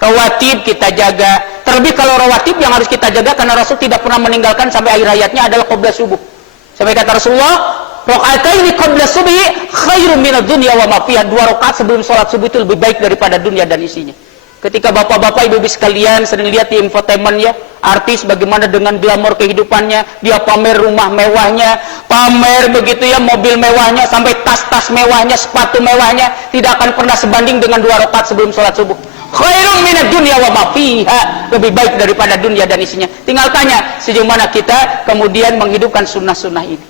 rawatib kita jaga. Terlebih kalau rawatib yang harus kita jaga, karena Rasul tidak pernah meninggalkan sampai akhir hayatnya adalah qabla subuh. Sampai kata Rasulullah, Rakaataini qabla subhi khairum minad dunya wa ma fiha. 2 rakaat sebelum salat subuh itu lebih baik daripada dunia dan isinya. Ketika bapak-bapak, ibu-ibu sekalian sering lihat di infotainment ya, artis bagaimana dengan glamor kehidupannya, dia pamer rumah mewahnya, pamer begitu ya, mobil mewahnya, sampai tas-tas mewahnya, sepatu mewahnya, tidak akan pernah sebanding dengan 2 rakaat sebelum sholat subuh. Khairum minad dunya wa ma fiha, lebih baik daripada dunia dan isinya. Tinggal tanya sejauh mana kita kemudian menghidupkan sunnah-sunnah ini.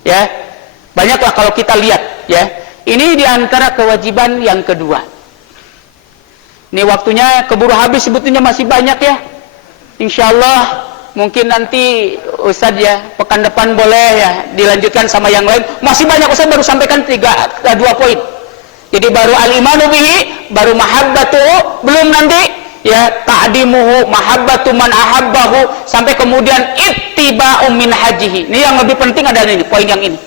Ya, banyaklah kalau kita lihat ya. Ini diantara kewajiban yang kedua. Ini waktunya keburu habis, sebetulnya masih banyak ya. Insya Allah mungkin nanti Ustadz ya, pekan depan boleh ya dilanjutkan sama yang lain. Masih banyak, Ustadz baru sampaikan 2 poin. Jadi baru al-imanu bihi, baru mahabbatu, belum nanti ya ta'dimuhu, mahabbatu man ahabbahu, sampai kemudian ittiba'u min hajihi. Ini yang lebih penting adalah ini, poin yang ini.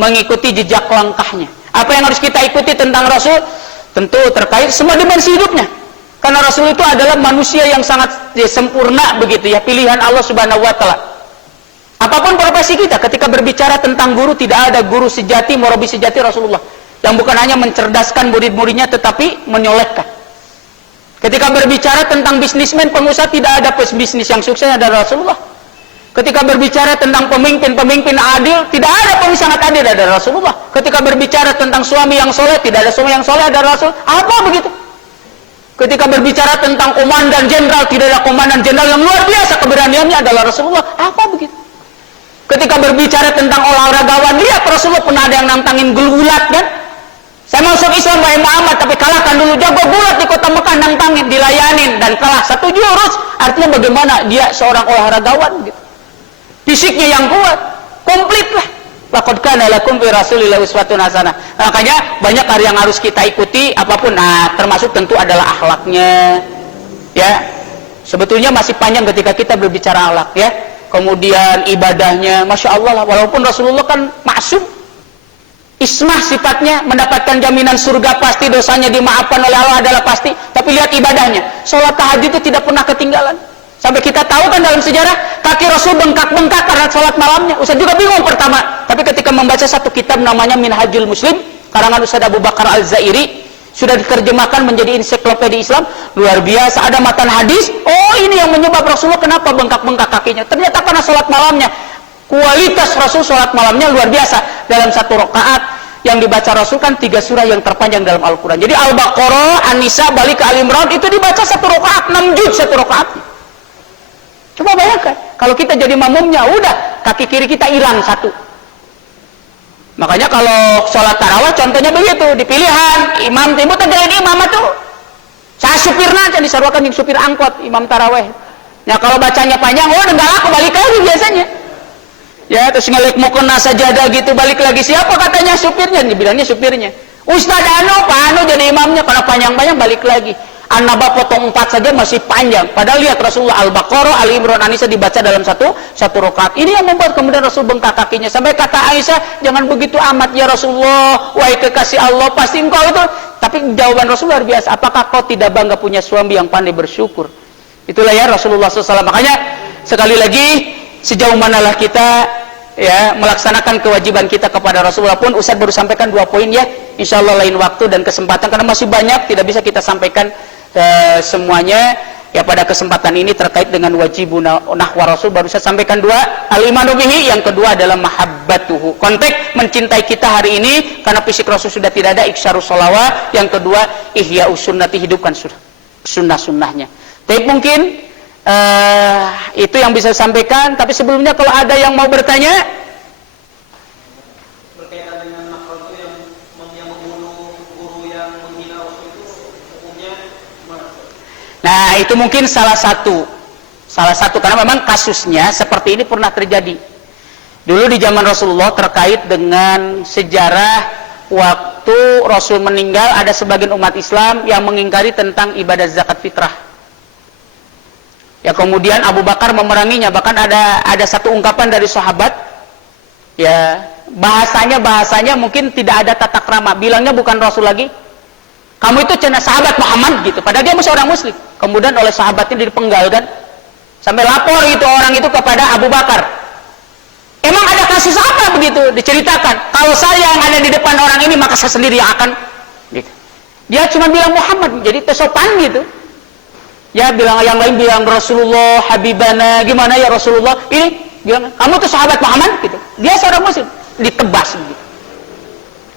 Mengikuti jejak langkahnya. Apa yang harus kita ikuti tentang Rasul? Tentu terkait semua dimensi hidupnya. Karena Rasul itu adalah manusia yang sangat sempurna begitu ya, pilihan Allah Subhanahu wa taala. Apapun profesi kita, ketika berbicara tentang guru, tidak ada guru sejati, murabi sejati Rasulullah. Yang bukan hanya mencerdaskan murid-muridnya tetapi menyolekkan. Ketika berbicara tentang bisnismen, pengusaha, tidak ada bisnis yang sukses adalah Rasulullah. Ketika berbicara tentang pemimpin adil, tidak ada pemimpin sangat adil ada Rasulullah. Ketika berbicara tentang suami yang soleh, tidak ada suami yang soleh ada Rasul. Apa begitu? Ketika berbicara tentang komandan jenderal, tidak ada komandan jenderal yang luar biasa keberaniannya adalah Rasulullah. Apa begitu? Ketika berbicara tentang olahragawan, lihat Rasulullah pernah ada yang nantangin gulat kan? Saya masuk Islam Pak Muhammad, tapi kalahkan dulu jago gulat di kota Mekah, nantangin, dilayanin dan kalah 1 jurus. Artinya bagaimana dia seorang olahragawan gitu. Fisiknya yang kuat, komplit lah. Laqad kana lakum fi Rasulillahi uswatun hasanah. Makanya banyak hal yang harus kita ikuti apapun. Nah, termasuk tentu adalah akhlaknya. Ya. Sebetulnya masih panjang ketika kita berbicara akhlak ya. Kemudian ibadahnya, Masya Allah lah. Walaupun Rasulullah kan maksum, ismah sifatnya, mendapatkan jaminan surga pasti, dosanya dimaafkan oleh Allah adalah pasti. Tapi lihat ibadahnya, sholat tahajud itu tidak pernah ketinggalan. Sampai kita tahu kan dalam sejarah, kaki Rasul bengkak-bengkak karena sholat malamnya. Ustaz juga bingung pertama. Tapi ketika membaca satu kitab namanya Minhajul Muslim, karangan Ustaz Abu Bakar Al-Zairi, sudah diterjemahkan menjadi ensiklopedia Islam, luar biasa. Ada matan hadis, oh ini yang menyebab Rasulullah kenapa bengkak-bengkak kakinya. Ternyata karena sholat malamnya. Kualitas Rasul sholat malamnya luar biasa. Dalam 1 rakaat yang dibaca Rasul kan 3 surah yang terpanjang dalam Al-Quran. Jadi Al-Baqarah, An-Nisa, balik ke Al-Imran, itu dibaca 1 rakaat, 6 juz 1 rakaat. Coba bayangkan, kalau kita jadi makmumnya, udah kaki kiri kita hilang 1. Makanya kalau sholat tarawih contohnya begitu, di pilihan imam timur terjadi imam itu. Saya supirna, jadi sarwakan yang supir angkot imam tarawih. Nah kalau bacanya panjang, oh enggak laku balik lagi biasanya. Ya terus ngelik mau kena sajadah gitu, balik lagi siapa katanya supirnya? Dibilangnya supirnya. Ustaz Pak Anu jadi imamnya, karena panjang-panjang balik lagi. An-Naba potong 4 saja masih panjang. Padahal lihat Rasulullah Al-Baqarah, Ali-Imran, An-Nisa dibaca dalam satu rakaat. Ini yang membuat kemudian Rasul bengkak kakinya. Sampai kata Aisyah, jangan begitu amat ya Rasulullah, wahai kekasih Allah, pasti engkau itu. Tapi jawaban Rasul luar biasa. Apakah kau tidak bangga punya suami yang pandai bersyukur? Itulah ya Rasulullah SAW. Makanya sekali lagi, sejauh manalah kita ya melaksanakan kewajiban kita kepada Rasulullah. Pun Ustaz baru sampaikan 2 poin ya. Insya Allah lain waktu dan kesempatan, karena masih banyak tidak bisa kita sampaikan semuanya ya pada kesempatan ini terkait dengan wajibun nahwa Rasul. Baru saya sampaikan 2, al-imanu bihi, yang kedua adalah mahabbatuhu, konteks mencintai kita hari ini karena fisik Rasul sudah tidak ada, iksyarus sholawat. Yang kedua ihya'us sunnati, hidupkan sunnah-sunnahnya. Tapi mungkin itu yang bisa saya sampaikan. Tapi sebelumnya kalau ada yang mau bertanya berkaitan dengan nakal itu yang membunuh guru yang menghina Rasul itu hukumnya gimana? Nah itu mungkin salah satu karena memang kasusnya seperti ini pernah terjadi dulu di zaman Rasulullah terkait dengan sejarah waktu Rasul meninggal. Ada sebagian umat Islam yang mengingkari tentang ibadah zakat fitrah. Ya kemudian Abu Bakar memeranginya. Bahkan ada satu ungkapan dari sahabat, ya bahasanya mungkin tidak ada tata krama. Bilangnya bukan Rasul lagi, kamu itu cina sahabat Muhammad gitu. Padahal dia masih orang Muslim. Kemudian oleh sahabatnya dipenggal kan, sampai lapor itu orang itu kepada Abu Bakar. Emang ada masih sama begitu, diceritakan. Kalau saya yang ada di depan orang ini, maka saya sendiri yang akan. Gitu. Dia cuma bilang Muhammad, jadi tersopan gitu. Ya bilang, yang lain bilang Rasulullah, Habibana, gimana ya Rasulullah? Ini bilang, kamu tuh sahabat Muhammad gitu. Dia seorang muslim, ditebas gitu.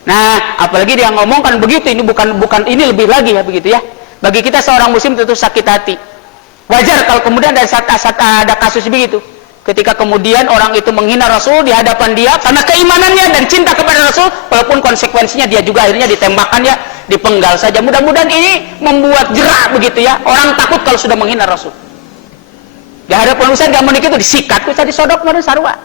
Nah, apalagi dia ngomongkan begitu, ini bukan ini lebih lagi ya begitu ya. Bagi kita seorang muslim tentu sakit hati. Wajar kalau kemudian ada kasus begitu. Ketika kemudian orang itu menghina Rasul di hadapan dia karena keimanannya dan cinta kepada Rasul, walaupun konsekuensinya dia juga akhirnya ditembakkan ya, dipenggal saja. Mudah-mudahan ini membuat jerak begitu ya. Orang takut kalau sudah menghina Rasul. Di hadapan Ustaz gak menikah itu disikat, Ustaz disodok kemudian sarwa.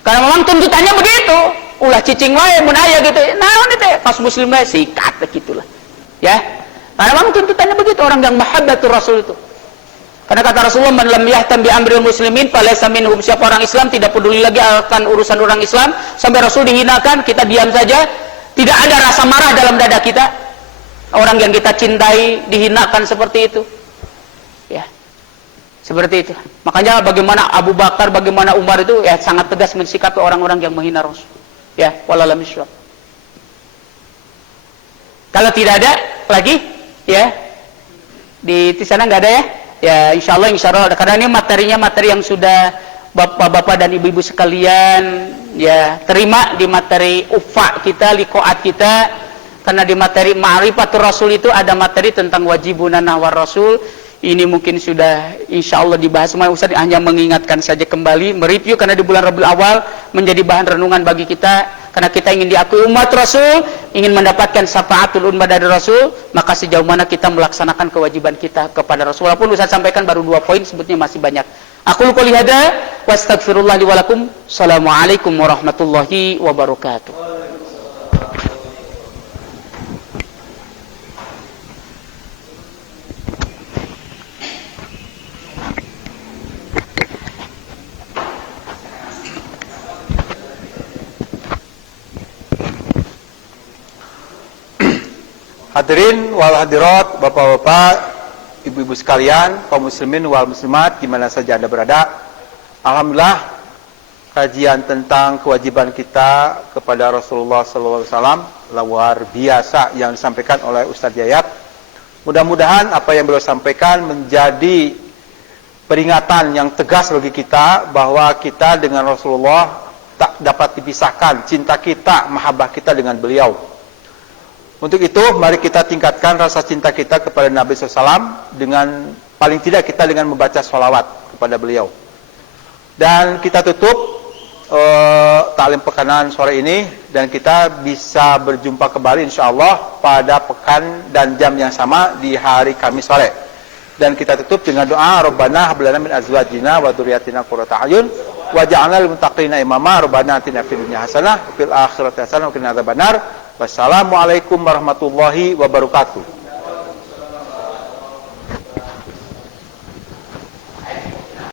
Karena memang tuntutannya begitu. Ulah cicing wae mun aya gitu. Nah, ini teh pas muslim wae sikat begitulah. Ya. Karena memang tuntutannya begitu orang yang mahabbatur Rasul itu. Karena kata Rasulullah, man lam yahtam bi amril muslimin falaysa minhum. Siapa orang Islam tidak peduli lagi akan urusan orang Islam, sampai Rasul dihinakan, kita diam saja, tidak ada rasa marah dalam dada kita. Orang yang kita cintai dihinakan seperti itu. Ya. Seperti itu. Makanya bagaimana Abu Bakar, bagaimana Umar itu ya sangat tegas mensikapi orang-orang yang menghina Rasul. Ya, wallahualam bishawab. Kalau tidak ada lagi ya. Di sana enggak ada ya? Ya insya Allah karena ini materinya materi yang sudah bapak-bapak dan ibu-ibu sekalian ya terima di materi ufa kita, liqaat kita, karena di materi ma'rifatur Rasul itu ada materi tentang wajibuna nahwar Rasul. Ini mungkin sudah insya Allah dibahas semua. Ustaz hanya mengingatkan saja kembali, mereview karena di bulan Rabiul Awal menjadi bahan renungan bagi kita, karena kita ingin diakui umat Rasul, ingin mendapatkan syafaatul ummah dari Rasul, maka sejauh mana kita melaksanakan kewajiban kita kepada Rasul. Walaupun Ustaz sampaikan baru 2 poin, sebetulnya masih banyak. Aku qouli hada wa astaghfirullah li wa lakum. Assalamualaikum warahmatullahi wabarakatuh. Hadirin wal hadirat, bapak-bapak, ibu-ibu sekalian, kaum muslimin wal muslimat, di mana saja Anda berada. Alhamdulillah, kajian tentang kewajiban kita kepada Rasulullah SAW luar biasa yang disampaikan oleh Ustaz Yayat. Mudah-mudahan apa yang beliau sampaikan menjadi peringatan yang tegas bagi kita bahwa kita dengan Rasulullah tak dapat dipisahkan, cinta kita, mahabbah kita dengan beliau. Untuk itu, mari kita tingkatkan rasa cinta kita kepada Nabi SAW dengan, paling tidak kita dengan membaca sholawat kepada beliau. Dan kita tutup taklim pekanan sore ini, dan kita bisa berjumpa kembali insyaAllah pada pekan dan jam yang sama di hari Kamis sore. Dan kita tutup dengan doa, Rabbana hab lana min azwajina wa dzurriyyatina qurrata a'yun waj'alna lil muttaqina imama. Rabbana atina fid dunya hasanah wa fil akhirati hasanah wa qina adzabannar. Wassalamualaikum warahmatullahi wabarakatuh.